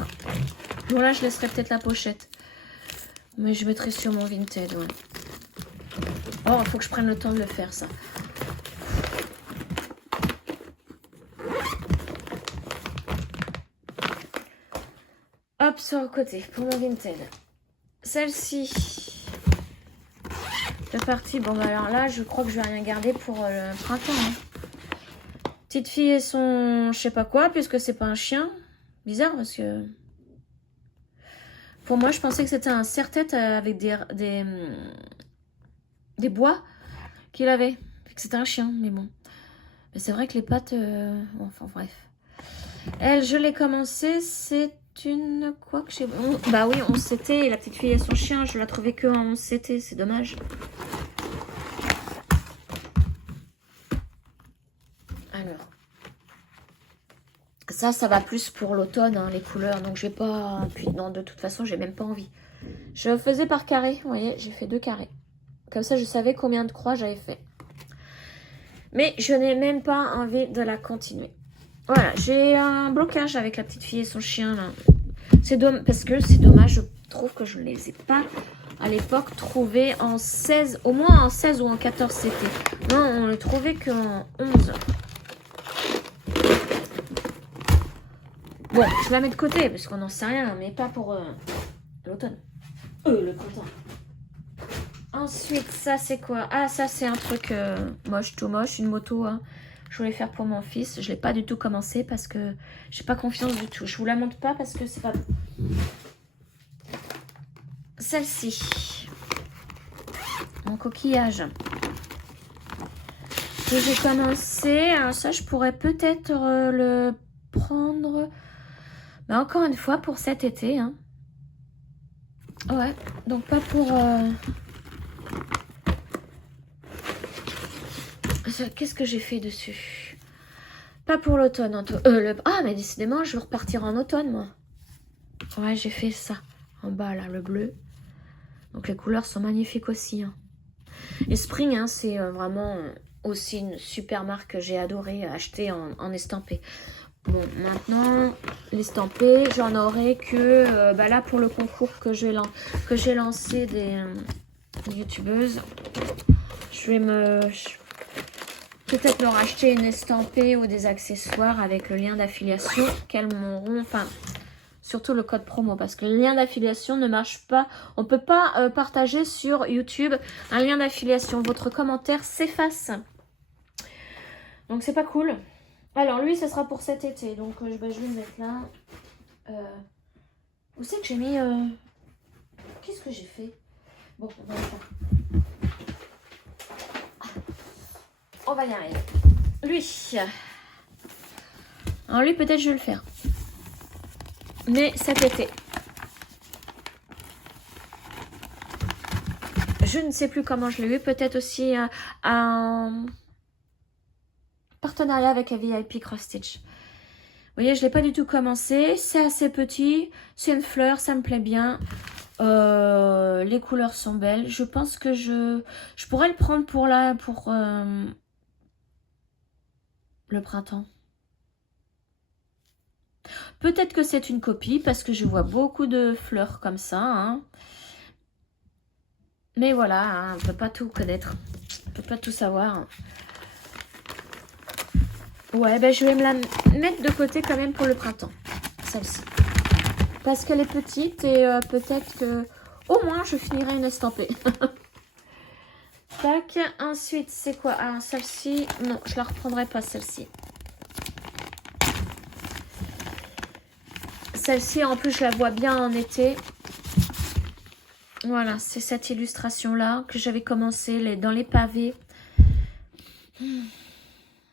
Bon là je laisserai peut-être la pochette, mais je mettrai sur mon Vinted. Ouais. Oh, il faut que je prenne le temps de le faire, ça. Hop, sur le côté, pour mon Vinted. Celle-ci. C'est parti. Bon, bah alors là, je crois que je vais rien garder pour le printemps. Hein. Petite fille et son je sais pas quoi, puisque c'est pas un chien. Bizarre, parce que... Pour moi, je pensais que c'était un serre-tête avec des bois qu'il avait. Que c'était un chien, mais bon. Mais c'est vrai que les pattes... Enfin, bref. Elle, je l'ai commencé, c'est une... Quoi que j'ai... Bah oui, 11 CT, et la petite fille et son chien, je la trouvais que en 11 CT, c'est dommage. Alors... Ça va plus pour l'automne, hein, les couleurs, donc je vais pas... Puis non, de toute façon, j'ai même pas envie. Je faisais par carré, vous voyez, j'ai fait 2 carrés. Comme ça, je savais combien de croix j'avais fait. Mais je n'ai même pas envie de la continuer. Voilà, j'ai un blocage avec la petite fille et son chien, là. C'est dommage, parce que c'est dommage, je trouve que je ne les ai pas, à l'époque, trouvés en 16, au moins en 16 ou en 14 c'était. Non, on les trouvait qu'en 11. Bon, je la mets de côté, parce qu'on n'en sait rien, mais pas pour l'automne. Le printemps. Ensuite, ça c'est quoi? Ah, ça c'est un truc moche, tout moche, une moto. Hein. Je voulais faire pour mon fils. Je l'ai pas du tout commencé parce que j'ai pas confiance du tout. Je vous la montre pas parce que c'est pas bon. Celle-ci. Mon coquillage. Que j'ai commencé. Alors ça, je pourrais peut-être le prendre. Mais encore une fois, pour cet été. Hein. Ouais, donc pas pour... Qu'est-ce que j'ai fait dessus? Pas pour l'automne. Ah, mais décidément, je veux repartir en automne, moi. Ouais, j'ai fait ça. En bas, là, le bleu. Donc, les couleurs sont magnifiques aussi. Hein. Et Spring, hein, c'est vraiment aussi une super marque que j'ai adoré acheter en estampé. Bon, maintenant, l'estampé, j'en aurai que là, pour le concours que j'ai lancé des youtubeuses. Je vais peut-être leur acheter une estampée ou des accessoires avec le lien d'affiliation qu'elles m'auront, enfin, surtout le code promo, parce que le lien d'affiliation ne marche pas. On ne peut pas partager sur YouTube un lien d'affiliation. Votre commentaire s'efface. Donc, c'est pas cool. Alors, lui, ce sera pour cet été. Donc, je vais le mettre là. Où c'est que j'ai mis... Qu'est-ce que j'ai fait? Bon, on va le faire. On va y arriver. Lui. Alors lui, peut-être je vais le faire. Mais cet été. Je ne sais plus comment je l'ai eu. Peut-être aussi un partenariat avec la VIP Cross Stitch. Vous voyez, je ne l'ai pas du tout commencé. C'est assez petit. C'est une fleur, ça me plaît bien. Les couleurs sont belles. Je pense que je pourrais le prendre pour le printemps. Peut-être que c'est une copie parce que je vois beaucoup de fleurs comme ça. Hein. Mais voilà, hein, on ne peut pas tout connaître. On ne peut pas tout savoir. Ouais, ben je vais me la mettre de côté quand même pour le printemps. Celle-ci. Parce qu'elle est petite et peut-être que au moins je finirai une estampée. Tac. Ensuite, c'est quoi? Ah, celle-ci. Non, je la reprendrai pas, celle-ci. Celle-ci, en plus, je la vois bien en été. Voilà, c'est cette illustration-là que j'avais commencé dans les pavés.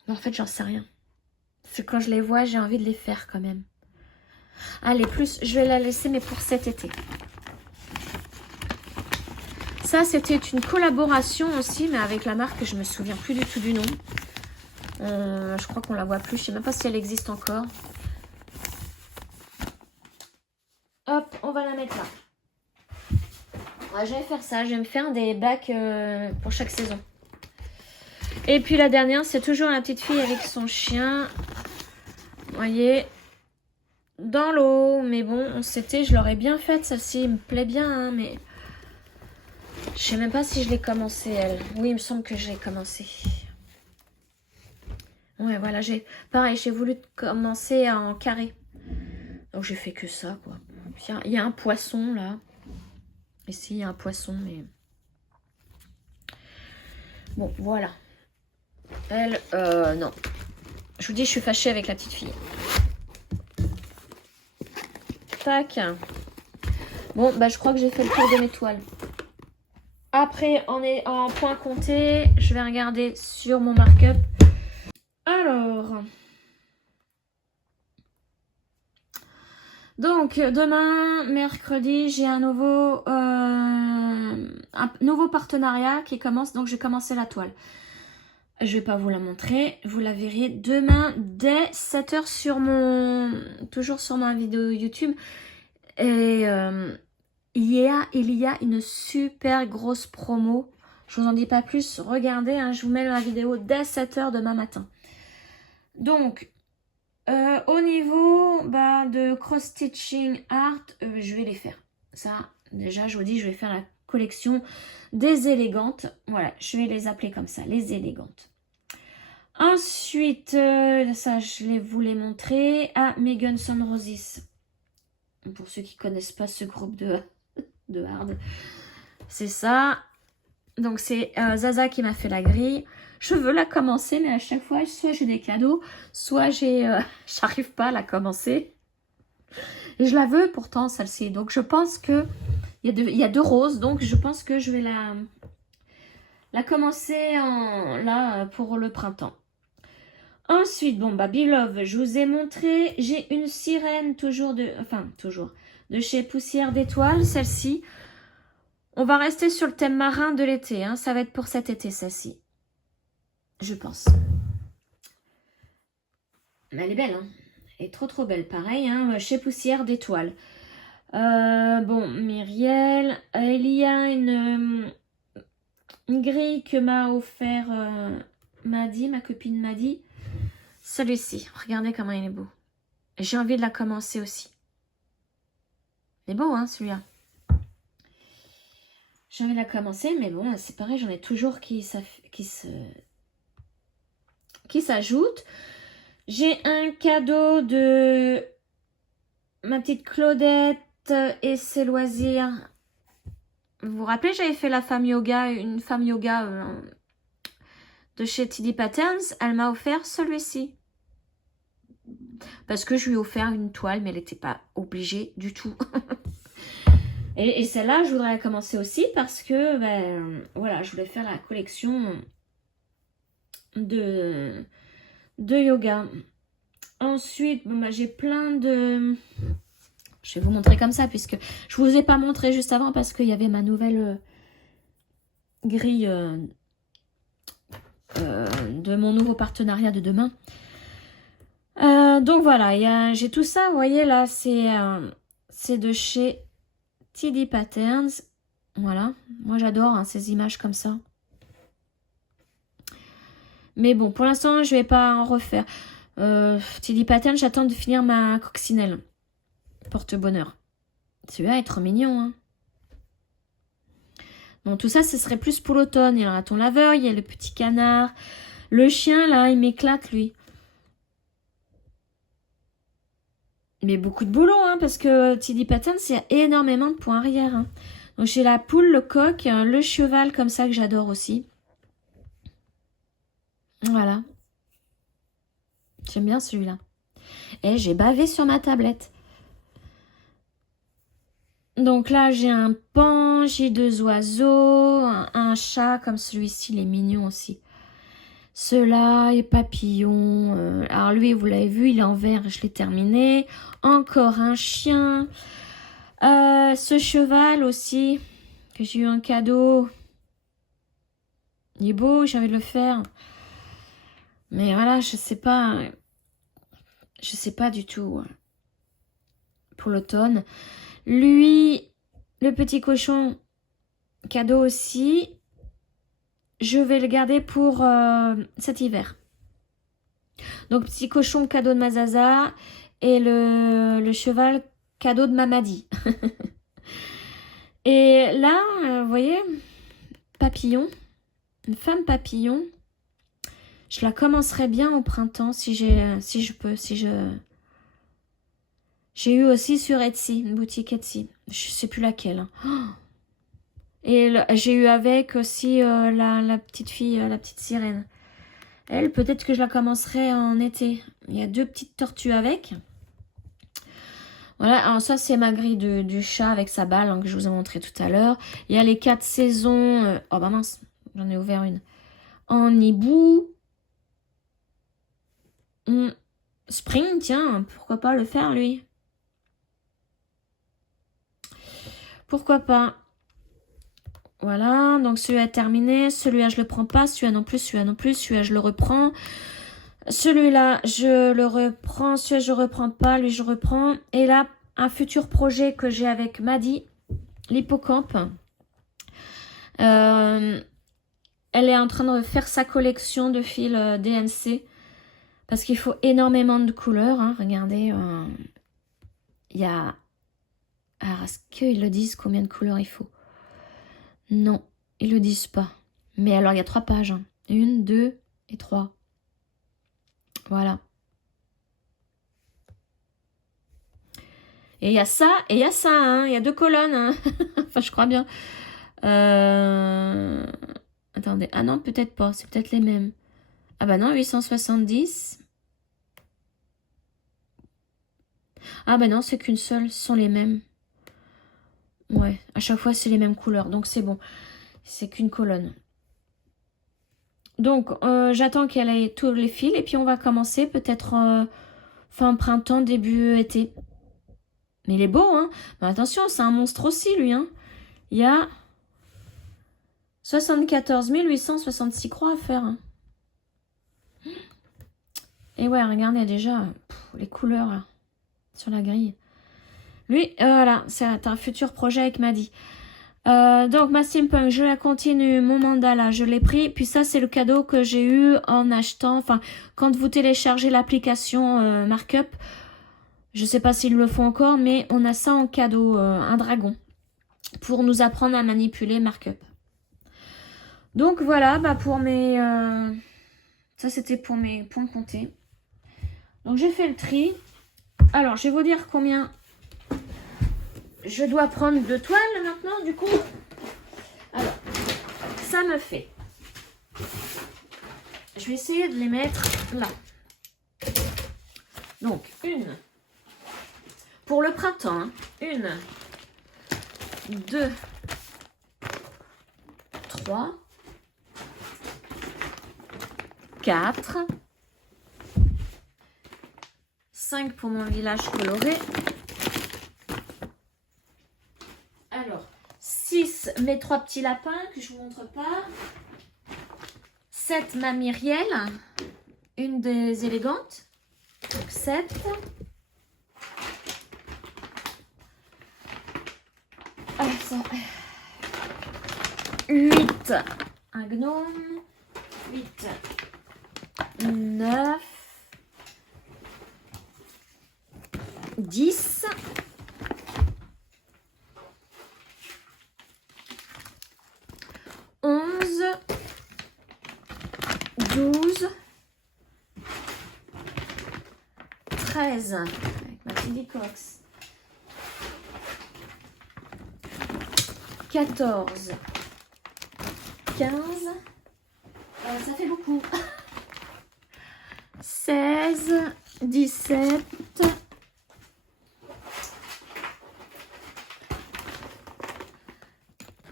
En fait, j'en sais rien. C'est quand je les vois, j'ai envie de les faire quand même. Allez, plus, je vais la laisser, mais pour cet été. Ça, c'était une collaboration aussi, mais avec la marque, je me souviens plus du tout du nom. Je crois qu'on la voit plus. Je sais même pas si elle existe encore. Hop, on va la mettre là. Ouais, je vais faire ça. Je vais me faire des bacs pour chaque saison. Et puis la dernière, c'est toujours la petite fille avec son chien. Vous voyez, dans l'eau. Mais bon, c'était, je l'aurais bien faite, celle-ci. Il me plaît bien, hein, mais je sais même pas si je l'ai commencé, elle. Oui, il me semble que je l'ai commencé. Ouais, voilà, pareil, j'ai voulu commencer en carré. Donc j'ai fait que ça, quoi. Il y a un poisson, là. Ici, il y a un poisson, mais... Bon, voilà. Elle, non. Je vous dis, je suis fâchée avec la petite fille. Tac. Bon, bah je crois que j'ai fait le tour de mes toiles. Après, on est en point compté. Je vais regarder sur mon markup. Alors... Donc, demain, mercredi, j'ai un nouveau partenariat qui commence. Donc, j'ai commencé la toile. Je vais pas vous la montrer. Vous la verrez demain dès 7 h toujours sur ma vidéo YouTube. Et il y a une super grosse promo. Je vous en dis pas plus. Regardez, hein, je vous mets la vidéo dès 7 h demain matin. Donc... au niveau de cross-stitching art, je vais les faire. Ça, déjà, je vous dis, je vais faire la collection des élégantes. Voilà, je vais les appeler comme ça, les élégantes. Ensuite, ça, je vous l'ai montré à Megan Son Roses. Pour ceux qui ne connaissent pas ce groupe de hard. C'est ça. Donc, c'est Zaza qui m'a fait la grille. Je veux la commencer, mais à chaque fois, soit j'ai des cadeaux, soit j'arrive pas à la commencer. Et je la veux pourtant, celle-ci. Donc, je pense que il y a deux roses. Donc, je pense que je vais la commencer là pour le printemps. Ensuite, bon, Beloved, je vous ai montré. J'ai une sirène toujours de chez Poussière d'étoiles, celle-ci. On va rester sur le thème marin de l'été. Hein. Ça va être pour cet été, celle-ci. Je pense. Mais elle est belle, hein. Elle est trop belle. Pareil, hein, chez Poussière d'étoiles. Bon, Myriel. Il y a une grille que m'a offert Maddy, ma copine Maddy. Celui-ci. Regardez comment il est beau. J'ai envie de la commencer aussi. Il est beau, hein, celui-là. J'ai envie de la commencer, mais bon, c'est pareil, j'en ai toujours qui s'ajoutent. J'ai un cadeau de ma petite Claudette et ses loisirs. Vous vous rappelez, j'avais fait une femme yoga de chez TD Patterns. Elle m'a offert celui-ci. Parce que je lui ai offert une toile, mais elle n'était pas obligée du tout. Et celle-là, je voudrais la commencer aussi parce que, voilà, je voulais faire la collection de yoga. Ensuite, j'ai plein de... Je vais vous montrer comme ça puisque je ne vous ai pas montré juste avant parce qu'il y avait ma nouvelle grille de mon nouveau partenariat de demain. Donc voilà, j'ai tout ça, vous voyez là, c'est de chez TD Patterns. Voilà, moi j'adore hein, ces images comme ça. Mais bon, pour l'instant, je vais pas en refaire. TD Patterns, j'attends de finir ma coccinelle. Porte-bonheur. Celui-là est trop mignon. Hein. Bon, tout ça, ce serait plus pour l'automne. Il y a le raton laveur, il y a le petit canard. Le chien, là, il m'éclate, lui. Mais beaucoup de boulot, hein, parce que TD Patterns, il y a énormément de points arrière. Hein. Donc, j'ai la poule, le coq, le cheval, comme ça, que j'adore aussi. Voilà. J'aime bien celui-là. Et j'ai bavé sur ma tablette. Donc là, j'ai un pan, j'ai 2 oiseaux, un chat comme celui-ci, il est mignon aussi. Ceux-là, et papillon. Alors lui, vous l'avez vu, il est en vert, je l'ai terminé. Encore un chien. Ce cheval aussi, que j'ai eu en cadeau. Il est beau, j'ai envie de le faire. Mais voilà, je sais pas. Je sais pas du tout. Pour l'automne. Lui, le petit cochon, cadeau aussi. Je vais le garder pour cet hiver. Donc, petit cochon, cadeau de Mazaza. Et le cheval, cadeau de Mamadi. Et là, vous voyez, papillon. Une femme papillon. Je la commencerai bien au printemps si je peux. J'ai eu aussi sur Etsy, une boutique Etsy. Je sais plus laquelle. Et j'ai eu avec aussi la petite fille, la petite sirène. Elle, peut-être que je la commencerai en été. Il y a 2 petites tortues avec. Voilà, alors ça c'est ma grille du chat avec sa balle hein, que je vous ai montré tout à l'heure. Il y a les 4 saisons. Oh bah mince, j'en ai ouvert une. En hibou. Spring, tiens, pourquoi pas le faire lui? Pourquoi pas? Voilà, donc celui-là est terminé. Celui-là, je le prends pas. Celui-là non plus, celui-là non plus. Celui-là, je le reprends. Celui-là, je le reprends. Celui-là, je reprends pas. Lui, je reprends. Et là, un futur projet que j'ai avec Maddy, l'hippocampe. Elle est en train de faire sa collection de fils DNC. Parce qu'il faut énormément de couleurs. Hein. Regardez, il y a... Alors, est-ce qu'ils le disent combien de couleurs il faut? Non, ils le disent pas. Mais alors, il y a 3 pages. Hein. 1, 2 et 3. Voilà. Et il y a ça, et il y a ça. Hein. Il y a 2 colonnes. Hein. Enfin, je crois bien. Attendez. Ah non, peut-être pas. C'est peut-être les mêmes. Ah bah non, 870. Ah bah non, c'est qu'une seule. Ce sont les mêmes. Ouais, à chaque fois, c'est les mêmes couleurs. Donc, c'est bon. C'est qu'une colonne. Donc, j'attends qu'elle ait tous les fils. Et puis, on va commencer peut-être fin printemps, début été. Mais il est beau, hein. Mais attention, c'est un monstre aussi, lui, hein. Il y a 74 866 croix à faire. Hein. Et ouais, regardez déjà les couleurs là, sur la grille. Lui, voilà, c'est un futur projet avec Maddy. Donc, ma steampunk, je la continue. Mon mandala, je l'ai pris. Puis ça, c'est le cadeau que j'ai eu en achetant. Enfin, quand vous téléchargez l'application Markup, je sais pas s'ils le font encore, mais on a ça en cadeau, un dragon, pour nous apprendre à manipuler Markup. Donc voilà, bah pour mes... ça c'était pour mes points comptés. Donc j'ai fait le tri. Alors je vais vous dire combien je dois prendre de toiles maintenant du coup. Alors, ça me fait... Je vais essayer de les mettre là. Donc une... Pour le printemps, hein. 1, 2, 3, 4, 5 pour mon village coloré. Alors, 6 mes 3 petits lapins que je vous montre pas. 7 ma Myriel, une des élégantes. Donc 7. 8, un gnome, 8, 9, 10, 11, 12, 13, avec ma petite cox, 14, 15, ça fait beaucoup. 16, 17,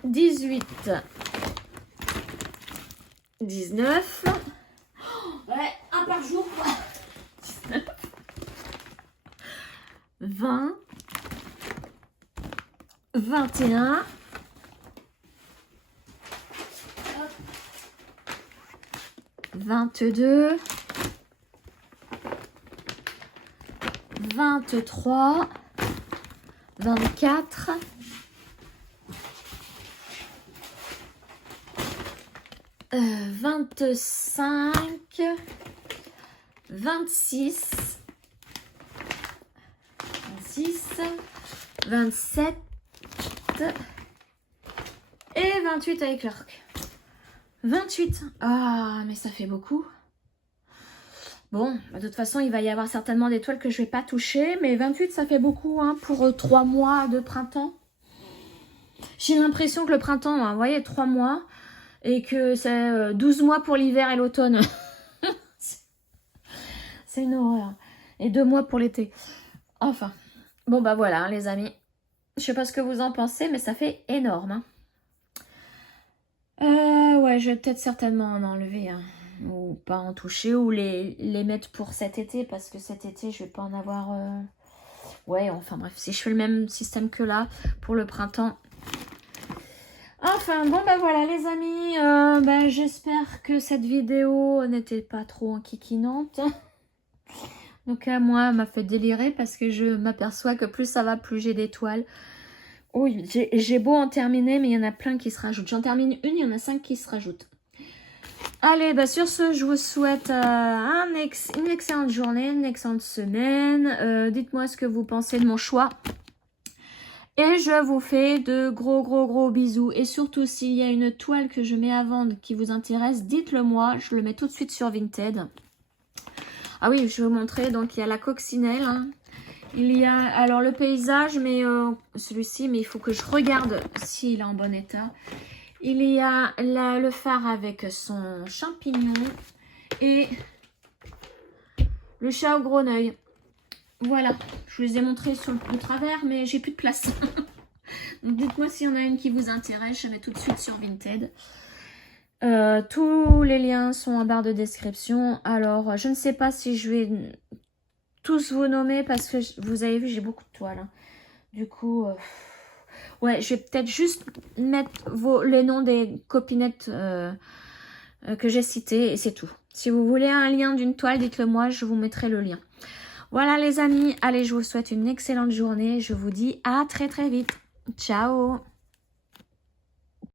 18, 19. Ouais, un par jour. 19, 20, 21. 22, 23, 24, 25, 26, 27 et 28 avec l'arc. 28. Ah, mais ça fait beaucoup. Bon, de toute façon, il va y avoir certainement des toiles que je vais pas toucher. Mais 28, ça fait beaucoup hein, pour 3 mois de printemps. J'ai l'impression que le printemps, hein, vous voyez, 3 mois. Et que c'est 12 mois pour l'hiver et l'automne. C'est une horreur. Et 2 mois pour l'été. Enfin. Bon, bah voilà, hein, les amis. Je sais pas ce que vous en pensez, mais ça fait énorme. Hein. Ouais, je vais peut-être certainement en enlever, hein, ou pas en toucher, ou les mettre pour cet été, parce que cet été, je vais pas en avoir... Ouais, enfin bref, si je fais le même système que là, pour le printemps. Enfin, bon bah voilà les amis, j'espère que cette vidéo n'était pas trop enquiquinante. Donc moi, elle m'a fait délirer, parce que je m'aperçois que plus ça va, plus j'ai des toiles. Oui, j'ai beau en terminer, mais il y en a plein qui se rajoutent. J'en termine une, il y en a 5 qui se rajoutent. Allez, bah sur ce, je vous souhaite une excellente journée, une excellente semaine. Dites-moi ce que vous pensez de mon choix. Et je vous fais de gros bisous. Et surtout, s'il y a une toile que je mets à vendre qui vous intéresse, dites-le moi. Je le mets tout de suite sur Vinted. Ah oui, je vais vous montrer. Donc, il y a la coccinelle, hein. Il y a alors le paysage, mais celui-ci, mais il faut que je regarde s'il est en bon état. Il y a le phare avec son champignon et le chat au gros œil. Voilà, je vous les ai montrés sur le travers, mais j'ai plus de place. Donc dites-moi s'il y en a une qui vous intéresse, je mets tout de suite sur Vinted. Tous les liens sont en barre de description. Alors, je ne sais pas si je vais... tous vous nommer parce que vous avez vu, j'ai beaucoup de toiles. Hein. Du coup, ouais, je vais peut-être juste mettre les noms des copinettes que j'ai citées et c'est tout. Si vous voulez un lien d'une toile, dites-le moi, je vous mettrai le lien. Voilà les amis, allez, je vous souhaite une excellente journée. Je vous dis à très vite. Ciao!